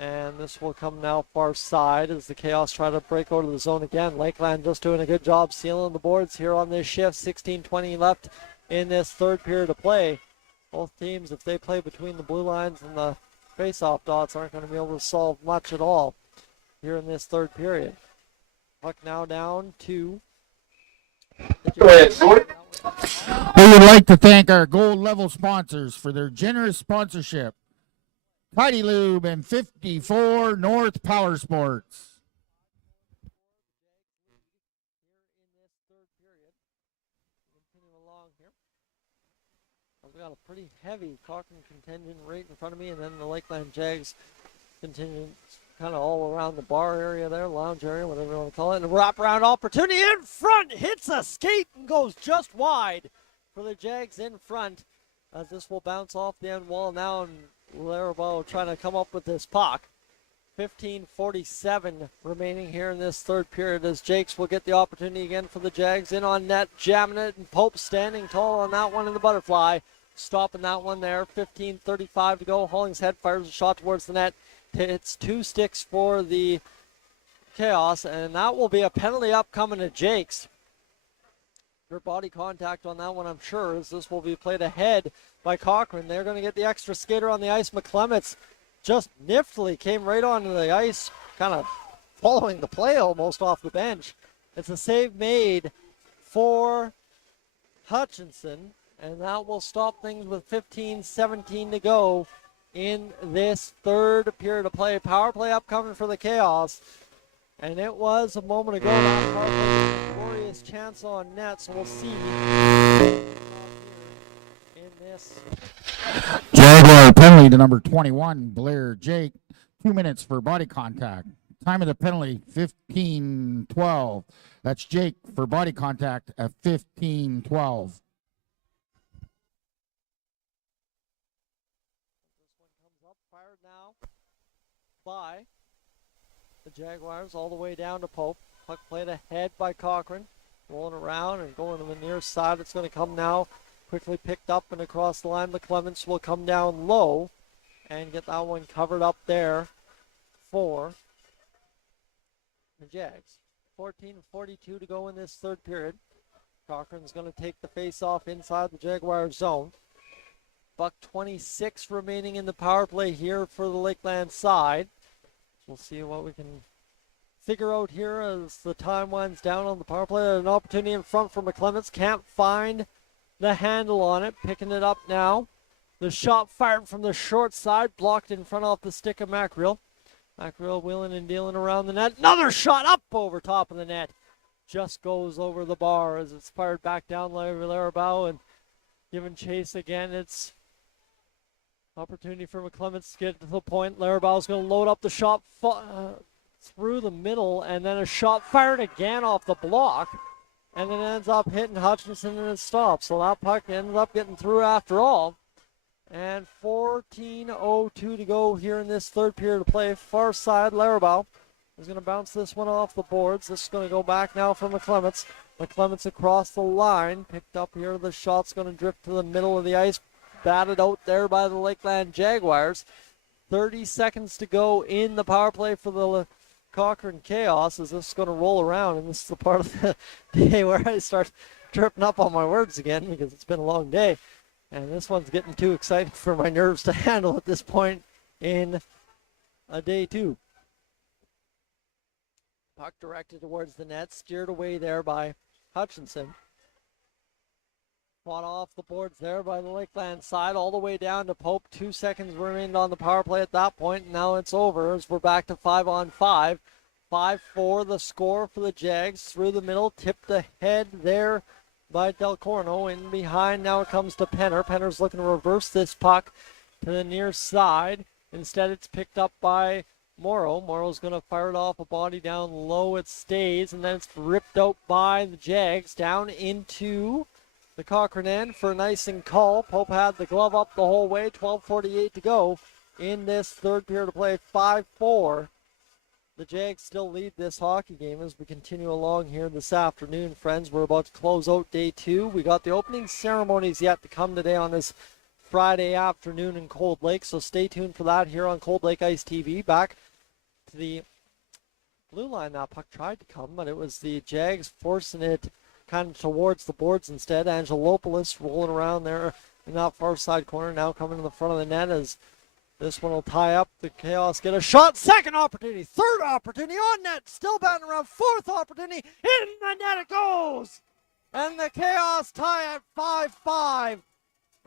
And this will come now far side as the Chaos try to break out of the zone again. Lakeland just doing a good job sealing the boards here on this shift. 16:20 left in this third period of play. Both teams, if they play between the blue lines and the face-off dots, aren't going to be able to solve much at all here in this third period. Puck now down to the We would like to thank our gold level sponsors for their generous sponsorship. Tidy Lube and 54 North Power Sports. We've got a pretty heavy Cochrane contingent right in front of me, and then the Lakeland Jags contingent kind of all around the bar area there, lounge area, whatever you want to call it. And a wraparound opportunity in front, hits a skate and goes just wide for the Jags in front, as this will bounce off the end wall now, and Larabelle trying to come up with this puck. 15:47 remaining here in this third period, as Jakes will get the opportunity again for the Jags. In on net, jamming it, and Pope standing tall on that one in the butterfly. Stopping that one there. 15:35 to go. Hollingshead fires a shot towards the net. Hits two sticks for the Chaos, and that will be a penalty upcoming to Jakes. Their body contact on that one, I'm sure, as this will be played ahead by Cochrane. They're going to get the extra skater on the ice. McClements just niftily came right onto the ice, kind of following the play almost off the bench. It's a save made for Hutchinson, and that will stop things with 15:17 to go in this third period of play. Power play upcoming for the Chaos, and it was a moment ago. That power play, glorious chance on net, so we'll see in this. Jaguar penalty to number 21, Blair Jake. 2 minutes for body contact. Time of the penalty, 15:12. That's Jake for body contact at 15:12. by the Jaguars all the way down to Pope. Puck played ahead by Cochrane. Rolling around and going to the near side. It's going to come now. Quickly picked up and across the line. The Clements will come down low and get that one covered up there for the Jags. 14:42 to go in this third period. Cochrane's going to take the face-off inside the Jaguar zone. $1:26 remaining in the power play here for the Lakeland side. We'll see what we can figure out here as the time winds down on the power play. An opportunity in front for McClements. Can't find the handle on it. Picking it up now. The shot fired from the short side. Blocked in front off the stick of Mackreel. Mackreel wheeling and dealing around the net. Another shot up over top of the net. Just goes over the bar as it's fired back down Larabau and given chase again. It's opportunity for McClements to get to the point. Larabau's going to load up the shot through the middle, and then a shot fired again off the block, and then ends up hitting Hutchinson and it stops. So that puck ends up getting through after all. And 14:02 to go here in this third period of play. Far side, Larabau is going to bounce this one off the boards. This is going to go back now for McClements. McClements across the line. Picked up here. The shot's going to drift to the middle of the ice. Batted out there by the Lakeland Jaguars. 30 seconds to go in the power play for the Cochrane Chaos. Is this going to roll around? And this is the part of the day where I start tripping up on my words again because it's been a long day. And this one's getting too exciting for my nerves to handle at this point in a day two. Puck directed towards the net, steered away there by Hutchinson. Fought off the boards there by the Lakeland side, all the way down to Pope. 2 seconds remained on the power play at that point, and now it's over as we're back to 5-on-5. 5-4 the score for the Jags. Through the middle, tipped ahead there by Del Corno. In behind, now it comes to Penner. Penner's looking to reverse this puck to the near side. Instead, it's picked up by Morrow. Morrow's going to fire it off a body down low. It stays, and then it's ripped out by the Jags down into the Cochrane end for an icing call. Pope had the glove up the whole way. 12:48 to go in this third period of play. 5-4. The Jags still lead this hockey game as we continue along here this afternoon, friends. We're about to close out day two. We got the opening ceremonies yet to come today on this Friday afternoon in Cold Lake, so stay tuned for that here on Cold Lake Ice TV. Back to the blue line. That puck tried to come, but it was the Jags forcing it kind of towards the boards instead. Angelopoulos rolling around there in that far side corner, now coming to the front of the net as this one will tie up. The Chaos get a shot. Second opportunity. Third opportunity on net. Still batting around. Fourth opportunity. In the net it goes. And the Chaos tie at 5-5.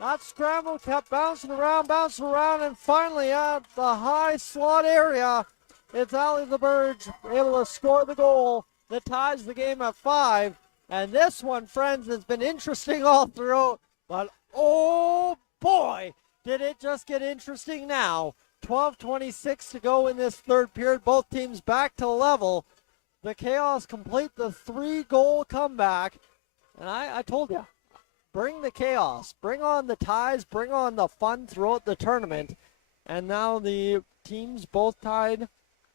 That scramble kept bouncing around, and finally at the high slot area, it's Ali the Burge able to score the goal that ties the game at 5. And this one, friends, has been interesting all throughout. But, oh, boy, did it just get interesting now. 12:26 to go in this third period. Both teams back to level. The Chaos complete the 3-goal comeback. And I told you, bring the chaos. Bring on the ties. Bring on the fun throughout the tournament. And now the teams both tied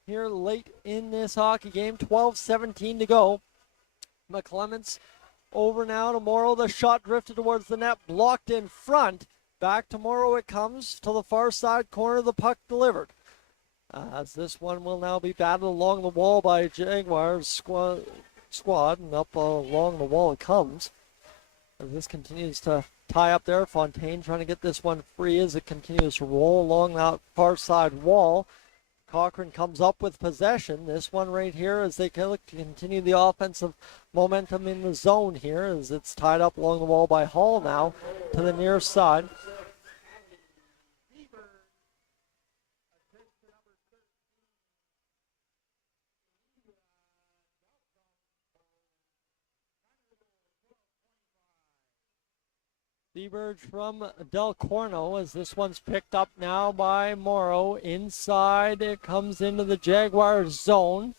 here late in this hockey game. 12:17 to go. McClements over now to Morrow. The shot drifted towards the net, blocked in front. Back to Morrow it comes to the far side corner. The puck delivered. As this one will now be batted along the wall by Jaguars squad, and up along the wall it comes. As this continues to tie up there, Fontaine trying to get this one free as it continues to roll along that far side wall. Cochrane comes up with possession. This one right here as they continue the offensive momentum in the zone here as it's tied up along the wall by Hall now to the near side. Seaburge from Del Corno as this one's picked up now by Morrow. Inside it comes into the Jaguars zone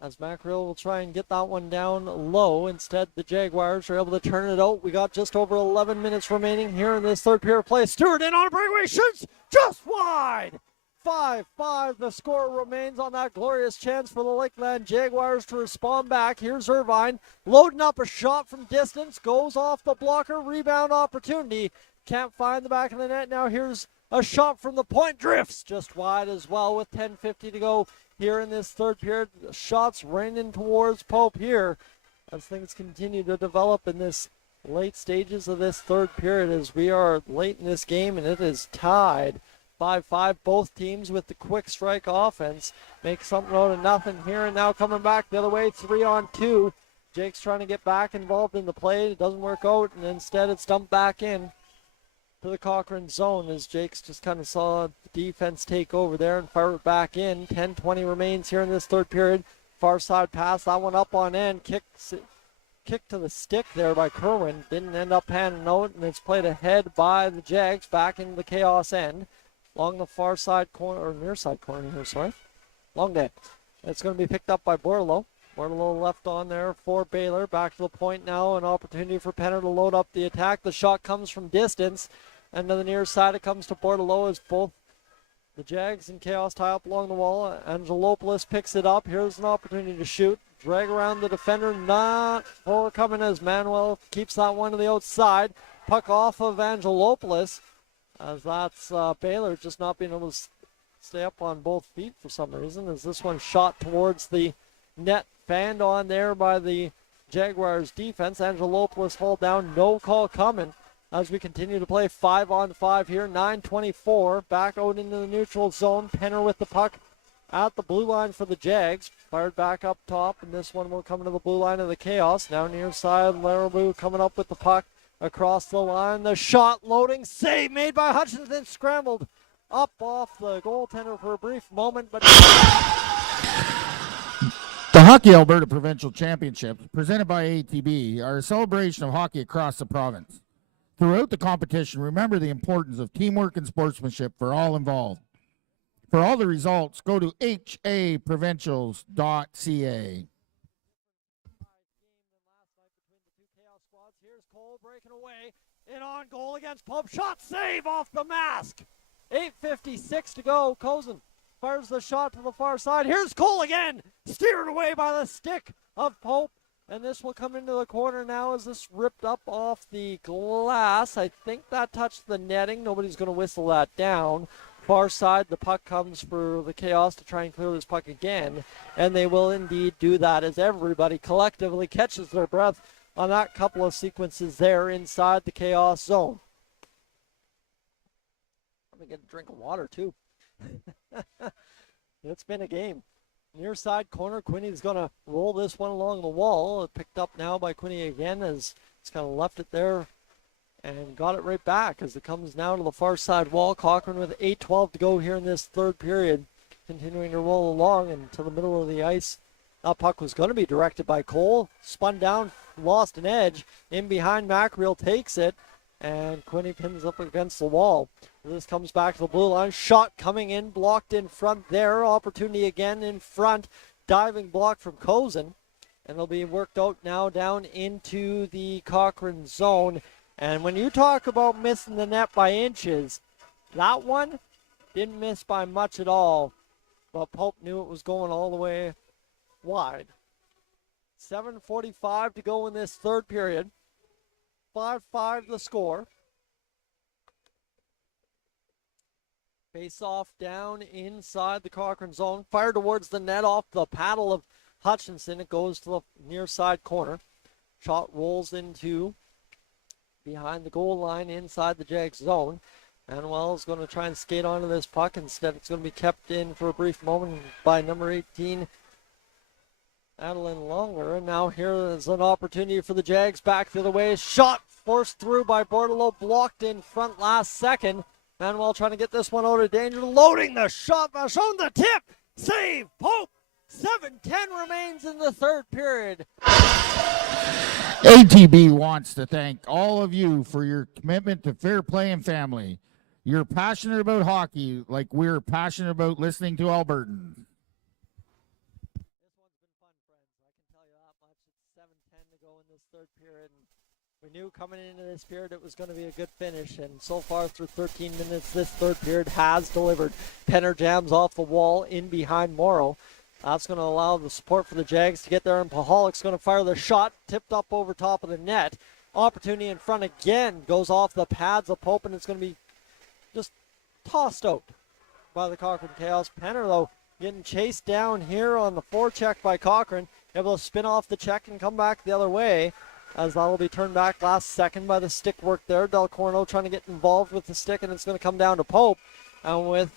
as Mackreel will try and get that one down low. Instead, the Jaguars are able to turn it out. We got just over 11 minutes remaining here in this third period of play. Stewart in on a breakaway, shoots just wide. 5-5. The score remains on that glorious chance for the Lakeland Jaguars to respond back. Here's Irvine loading up a shot from distance. Goes off the blocker. Rebound opportunity. Can't find the back of the net. Now here's a shot from the point. Drifts just wide as well with 10:50 to go here in this third period. Shots raining towards Pope here as things continue to develop in this late stages of this third period as we are late in this game and it is tied 5-5. Both teams with the quick strike offense make something out of nothing here, and now coming back the other way, 3-on-2. Jake's trying to get back involved in the play. It doesn't work out, and instead it's dumped back in to the Cochrane zone as Jake's just kind of saw the defense take over there and fire it back in. 10:20 remains here in this third period. Far side pass, that one up on end. Kick to the stick there by Kerwin. Didn't end up handing out, and it's played ahead by the Jags back into the chaos end. Along the far side corner, or near side corner here, sorry. Long day. It's going to be picked up by Bordelot. Bordelot left on there for Baylor. Back to the point now. An opportunity for Penner to load up the attack. The shot comes from distance. And to the near side, it comes to Bordelot as both the Jags and Chaos tie up along the wall. Angelopoulos picks it up. Here's an opportunity to shoot. Drag around the defender. Not forthcoming as Manuel keeps that one to the outside. Puck off of Angelopoulos. As that's Baylor just not being able to stay up on both feet for some reason. As this one shot towards the net, fanned on there by the Jaguars defense. Angelopoulos hauled down, no call coming. As we continue to play 5-on-5 here, 9:24. Back out into the neutral zone. Penner with the puck at the blue line for the Jags. Fired back up top, and this one will come to the blue line of the Chaos. Now near side, Larabou coming up with the puck. Across the line, the shot loading, save made by Hutchinson, scrambled up off the goaltender for a brief moment, but... The Hockey Alberta Provincial Championships, presented by ATB, are a celebration of hockey across the province. Throughout the competition, remember the importance of teamwork and sportsmanship for all involved. For all the results, go to haprovincials.ca. Breaking away, in on goal against Pope. Shot save off the mask. 8:56 to go. Cozen fires the shot to the far side. Here's Cole again. Steered away by the stick of Pope. And this will come into the corner now as this ripped up off the glass. I think that touched the netting. Nobody's going to whistle that down. Far side, the puck comes for the Chaos to try and clear this puck again. And they will indeed do that as everybody collectively catches their breath on that couple of sequences there inside the Chaos zone. Let me get a drink of water too. It's been a game. Near side corner, Quinney's going to roll this one along the wall. Picked up now by Quinney again as it's kind of left it there and got it right back as it comes now to the far side wall. Cochrane with 8:12 to go here in this third period, continuing to roll along and to the middle of the ice. That puck was going to be directed by Cole. Spun down, lost an edge. In behind, Mackreel takes it. And Quinney pins up against the wall. This comes back to the blue line. Shot coming in, blocked in front there. Opportunity again in front. Diving block from Cozen. And they'll be worked out now down into the Cochrane zone. And when you talk about missing the net by inches, that one didn't miss by much at all. But Pope knew it was going all the way wide. 7:45 to go in this third period. 5-5 the score. Face off down inside the Cochrane zone. Fire towards the net off the paddle of Hutchinson. It goes to the near side corner. Shot rolls into behind the goal line inside the Jags zone. Manuel is going to try and skate onto this puck. Instead, it's going to be kept in for a brief moment by number 18, Adeline Longer. And now here is an opportunity for the Jags back the other way. Shot forced through by Bordelot, blocked in front last second. Manuel trying to get this one out of danger. Loading the shot, shown the tip. Save, Pope. 7:10 remains in the third period. ATB wants to thank all of you for your commitment to fair play and family. You're passionate about hockey like we're passionate about listening to Albertans. This one's been fun, friends. I can tell you that much. It's 7:10 to go in this third period. And We knew coming into this period it was going to be a good finish, and so far through 13 minutes, this third period has delivered. Penner jams off the wall in behind Morrow. That's going to allow the support for the Jags to get there, and Pahalik's going to fire the shot, tipped up over top of the net. Opportunity in front again, goes off the pads of Pope, and it's going to be just tossed out by the Cochrane Chaos. Penner, though, getting chased down here on the forecheck by Cochrane, able to spin off the check and come back the other way, as that'll be turned back last second by the stick work there. Del Corno trying to get involved with the stick, and it's going to come down to Pope. And with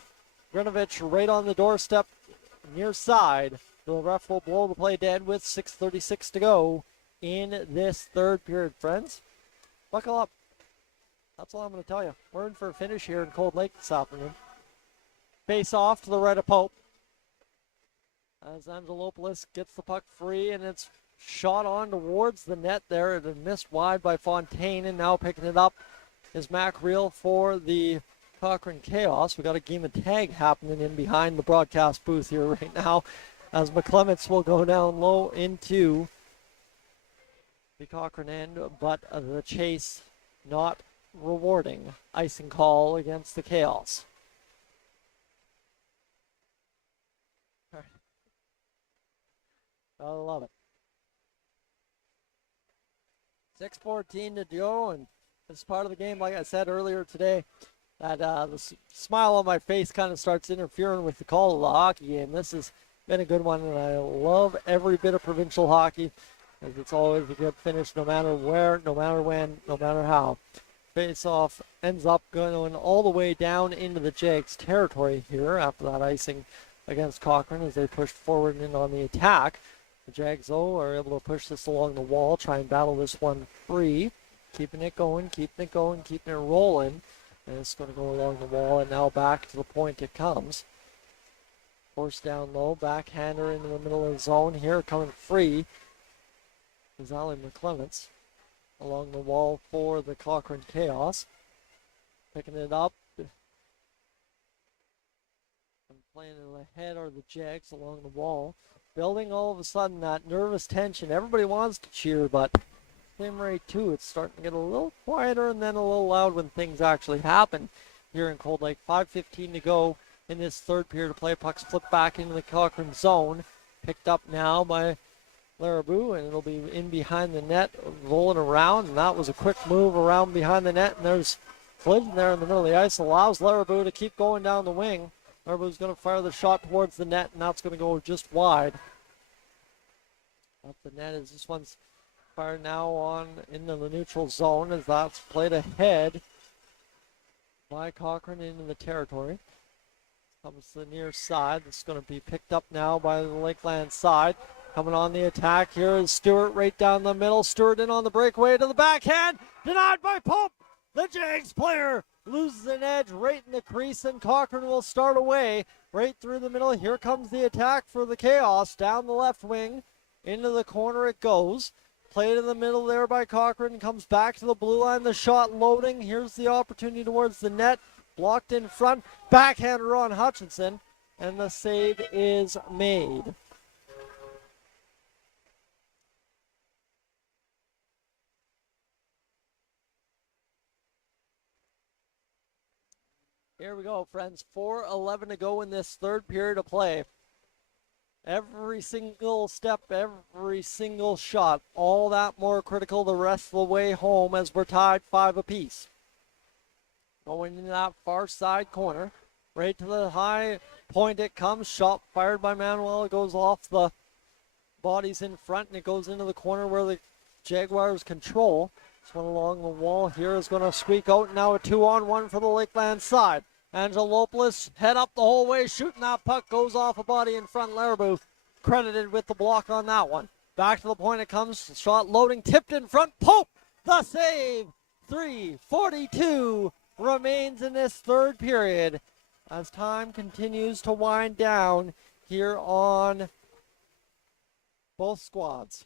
Grinovich right on the doorstep near side, the ref will blow the play dead with 6:36 to go in this third period, friends. Buckle up. That's all I'm going to tell you. We're in for a finish here in Cold Lake this afternoon. Face off to the right of Pope, as Angelopoulos gets the puck free, and it's shot on towards the net there. It had missed wide by Fontaine, and now picking it up is Mac Reel for the Cochrane Chaos. We got a game of tag happening in behind the broadcast booth here right now, as McClements will go down low into the Cochrane end, but the chase not rewarding. Icing call against the Chaos. I love it. 6:14 to go, and this part of the game, like I said earlier today, that the smile on my face kind of starts interfering with the call of the hockey game. This has been a good one, and I love every bit of provincial hockey, as it's always a good finish no matter where, no matter when, no matter how. Face-off ends up going all the way down into the Jags territory here after that icing against Cochrane as they pushed forward and in on the attack. The Jags, though, are able to push this along the wall, try and battle this one free. Keeping it going, keeping it rolling. And it's going to go along the wall, and now back to the point it comes. Force down low, backhander into the middle of the zone here, coming free is Ali McClements along the wall for the Cochrane Chaos. Picking it up. And playing it ahead are the Jags along the wall. Building all of a sudden that nervous tension. Everybody wants to cheer, but same rate too. It's starting to get a little quieter and then a little loud when things actually happen here in Cold Lake. 5:15 to go in this third period of play. Pucks flip back into the Cochrane zone. Picked up now by Larabou, and it'll be in behind the net, rolling around. And that was a quick move around behind the net. And there's Flynn there in the middle of the ice. Allows Larabou to keep going down the wing. Larabou's going to fire the shot towards the net, and that's going to go just wide. Up the net as this one's fired now on into the neutral zone, as that's played ahead by Cochrane into the territory. Comes to the near side. This is going to be picked up now by the Lakeland side. Coming on the attack here is Stewart right down the middle. Stewart in on the breakaway to the backhand. Denied by Pope. The Jags player loses an edge right in the crease, and Cochrane will start away right through the middle. Here comes the attack for the Chaos. Down the left wing. Into the corner it goes. Played in the middle there by Cochrane. Comes back to the blue line. The shot loading. Here's the opportunity towards the net. Blocked in front. Backhander on Hutchinson. And the save is made. Here we go, friends. 4:11 to go in this third period of play. Every single step, every single shot, all that more critical the rest of the way home as we're tied 5 apiece. Going into that far side corner, right to the high point it comes. Shot fired by Manuel. It goes off the bodies in front, and it goes into the corner where the Jaguars control. This one along the wall here is going to squeak out. Now a 2-on-1 for the Lakeland side. Angelopoulos head up the whole way, shooting that puck, goes off a body in front. Larabou credited with the block on that one. Back to the point it comes. Shot loading, tipped in front. Pope, the save. 3:42 remains in this third period as time continues to wind down here on both squads.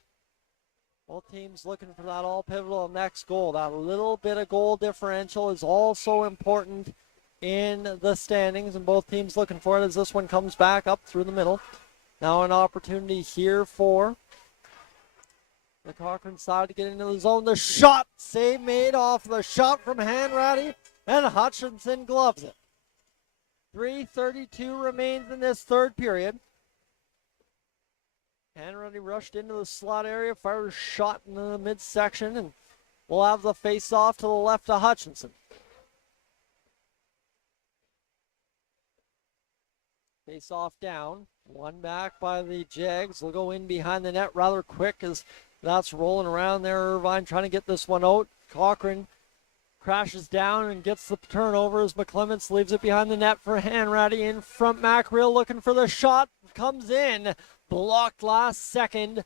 Both teams looking for that all pivotal next goal. That little bit of goal differential is also important in the standings, and both teams looking for it as this one comes back up through the middle. Now an opportunity here for The Cochrane side to get into the zone. The shot, save made off the shot from Hanratty, and Hutchinson gloves it. 3:32 remains in this third period. Hanratty rushed into the slot area, fired a shot in the midsection, and we'll have the face-off to the left of Hutchinson. Face-off down. One back by the Jags. They'll go in behind the net rather quick as that's rolling around there. Irvine trying to get this one out. Cochrane crashes down and gets the turnover as McClements leaves it behind the net for Hanratty. In front, Mackreel looking for the shot. Comes in. Blocked last second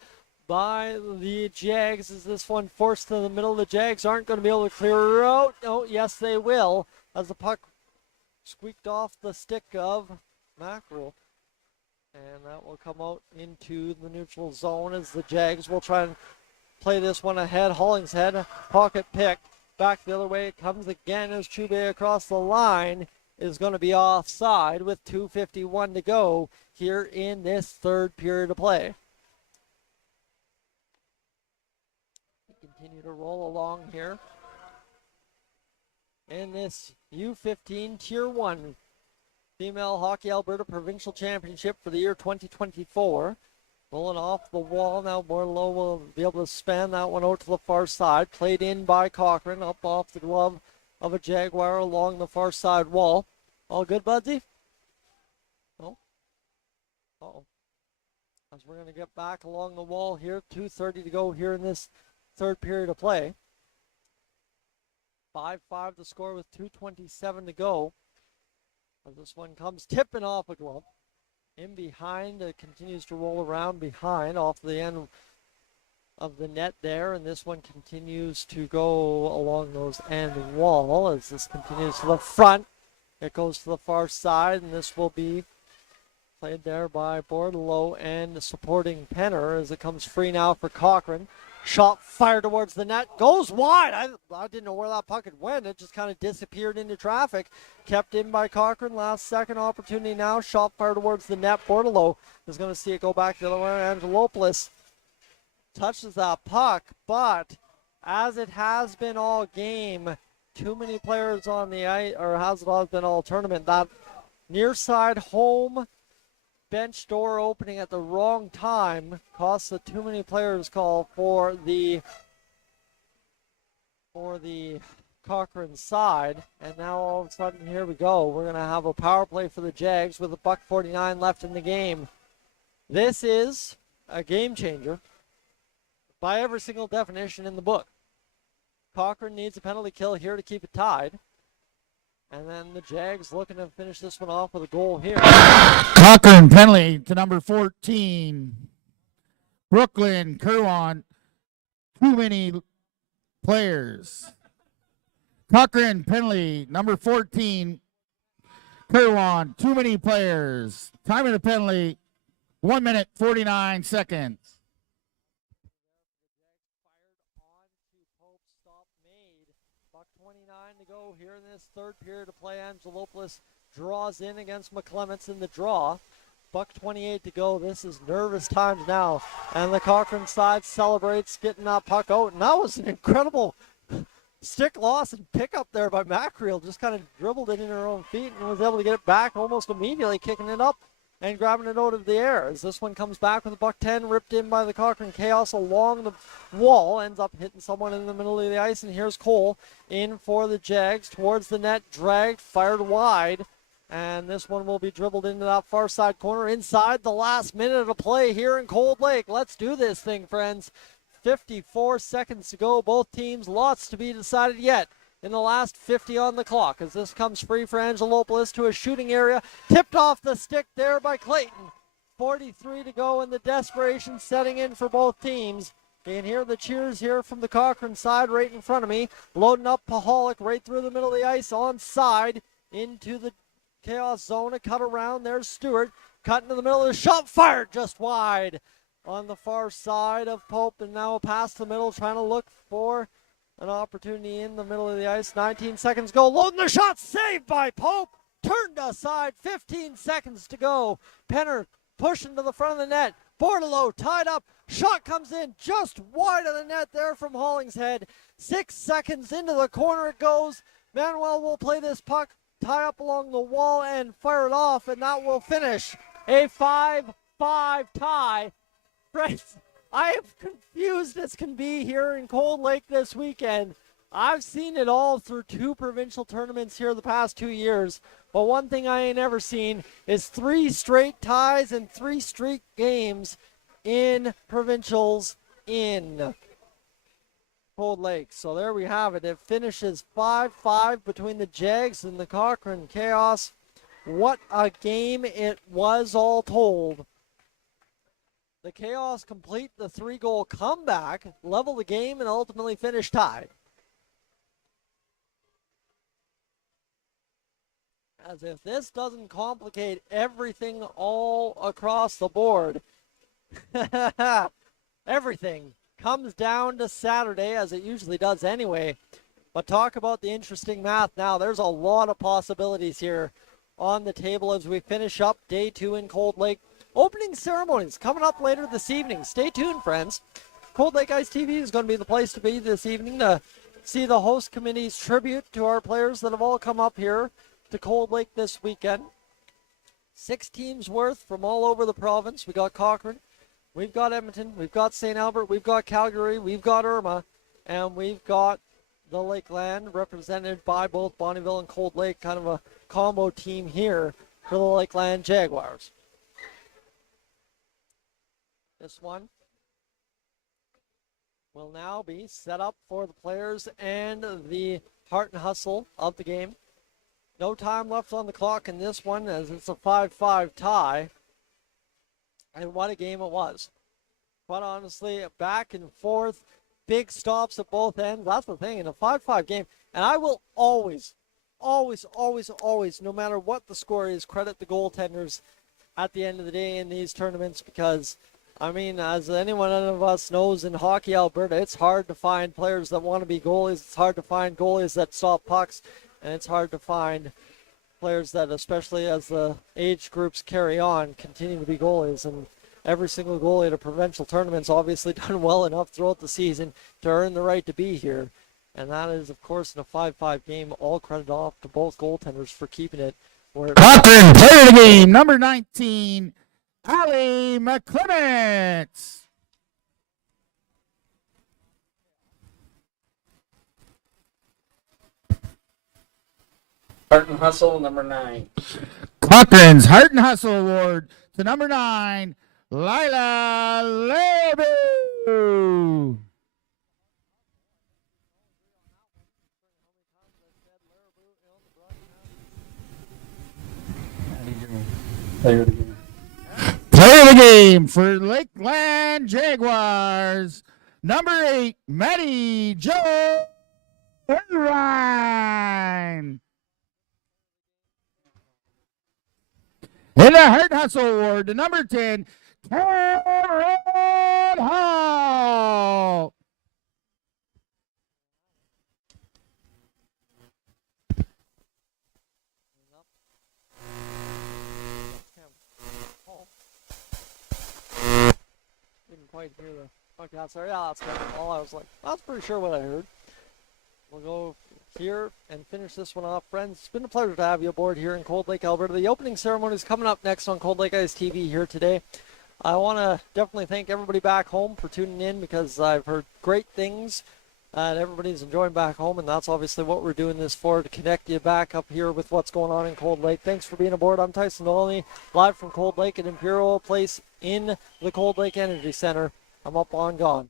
by the Jags. Is this one forced to the middle? The Jags aren't going to be able to clear her out. Oh, yes, they will, as the puck squeaked off the stick of Mackerel. And that will come out into the neutral zone as the Jags will try and play this one ahead. Hollingshead, pocket pick. Back the other way it comes again as Chube across the line is going to be offside with 2:51 to go here in this third period of play. We continue to roll along here in this U15 Tier 1 Female Hockey Alberta Provincial Championship for the year 2024. Rolling off the wall now. Bordeaux will be able to span that one out to the far side. Played in by Cochrane up off the glove of a Jaguar along the far side wall. All good, Budsy? No? Uh-oh. As we're going to get back along the wall here. 2:30 to go here in this third period of play. 5-5 to score with 2:27 to go. As this one comes tipping off a glove. In behind, it continues to roll around behind off the end of the net there. And this one continues to go along those end wall as this continues to the front. It goes to the far side, and this will be played there by Bordelot and supporting Penner as it comes free now for Cochrane. Shot fired towards the net, goes wide. I didn't know where that puck had went. It just kind of disappeared into traffic. Kept in by Cochrane. Last second opportunity now. Shot fired towards the net. Bordelot is going to see it go back the other way. Angelopoulos touches that puck, but as it has been all game, too many players on the ice, or has it all been all tournament, that near side home bench door opening at the wrong time costs a too many players call for the Cochrane side. And now all of a sudden here we go. We're going to have a power play for the Jags with $1:49 left in the game. This is a game changer by every single definition in the book. Cochrane needs a penalty kill here to keep it tied. And then the Jags looking to finish this one off with a goal here. Cochrane penalty to number 14. Brooklyn, Kerwan, too many players. Cochrane penalty, number 14. Kerwan, too many players. Time of the penalty, 1 minute, 49 seconds. To go here in this third period of play. Angelopoulos draws in against McClements in the draw. $1:28 to go. This is nervous times now. And the Cochrane side celebrates getting that puck out. And that was an incredible stick loss and pickup there by Mackreel. Just kind of dribbled it in her own feet and was able to get it back almost immediately, kicking it up and grabbing it out of the air. As this one comes back with a $1:10, ripped in by the Cochrane Chaos along the wall, ends up hitting someone in the middle of the ice. And here's Cole in for the Jags towards the net, dragged, fired wide. And this one will be dribbled into that far side corner inside the last minute of play here in Cold Lake. Let's do this thing, friends. 54 seconds to go. Both teams, lots to be decided yet in the last 50 on the clock as this comes free for Angelopoulos to a shooting area. Tipped off the stick there by Clayton. 43 to go and the desperation setting in for both teams. You can hear the cheers here from the Cochrane side right in front of me. Loading up Paholic right through the middle of the ice onside into the Chaos zone. A cut around. There's Stewart. Cut into the middle of the shot. Fired just wide on the far side of Pope. And now past the middle trying to look for an opportunity in the middle of the ice. 19 seconds go. Loading the shot. Saved by Pope. Turned aside. 15 seconds to go. Penner pushing to the front of the net. Bordelot tied up. Shot comes in just wide of the net there from Hollingshead. 6 seconds into the corner it goes. Manuel will play this puck, tie up along the wall and fire it off, and that will finish a 5-5 tie. Friends, I am confused as can be here in Cold Lake this weekend. I've seen it all through 2 provincial tournaments here the past 2 years, but one thing I ain't ever seen is 3 straight ties and 3 straight games in provincials in Cold Lake. So there we have it. It finishes 5-5 between the Jags and the Cochrane Chaos. What a game it was all told. The Chaos complete the 3-goal comeback, level the game, and ultimately finish tied. As if this doesn't complicate everything all across the board. Everything comes down to Saturday, as it usually does anyway. But talk about the interesting math now. There's a lot of possibilities here on the table as we finish up day 2 in Cold Lake. Opening ceremonies coming up later this evening. Stay tuned, friends. Cold Lake Ice TV is going to be the place to be this evening to see the host committee's tribute to our players that have all come up here to Cold Lake this weekend. 6 teams worth from all over the province. We got Cochrane, we've got Edmonton, we've got St. Albert, we've got Calgary, we've got Irma, and we've got the Lakeland represented by both Bonnyville and Cold Lake, kind of a combo team here for the Lakeland Jaguars. This one will now be set up for the players and the heart and hustle of the game. No time left on the clock in this one as it's a 5-5 tie. And what a game it was. Quite honestly, back and forth, big stops at both ends. That's the thing in a 5-5 game. And I will always, no matter what the score is, credit the goaltenders at the end of the day in these tournaments because, I mean, as anyone of us knows in Hockey Alberta, it's hard to find players that want to be goalies. It's hard to find goalies that stop pucks. And it's hard to find players that, especially as the age groups carry on, continue to be goalies. And every single goalie at a provincial tournament's obviously done well enough throughout the season to earn the right to be here. And that is, of course, in a 5-5 game, all credit off to both goaltenders for keeping it where it Cochrane, player of the game, number 19, Ali McClements. Heart and Hustle, number 9. Cochrane's Heart and Hustle Award to number 9, Lila Lebu. Player of the game. Player of the game for Lakeland Jaguars, number 8, Maddie Jo Ryan. And the Heart Hustle Award to number 10, Cameron Hall. didn't quite hear the podcast there. Yeah, that's kind of all. I was like, that's pretty sure what I heard. We'll go here and finish this one off. Friends, it's been a pleasure to have you aboard here in Cold Lake, Alberta. The opening ceremony is coming up next on Cold Lake Ice TV here today. I want to definitely thank everybody back home for tuning in because I've heard great things and everybody's enjoying back home, and that's obviously what we're doing this for, to connect you back up here with what's going on in Cold Lake. Thanks for being aboard. I'm Tyson Dolney, live from Cold Lake at Imperial Place in the Cold Lake Energy Center. I'm up on gone.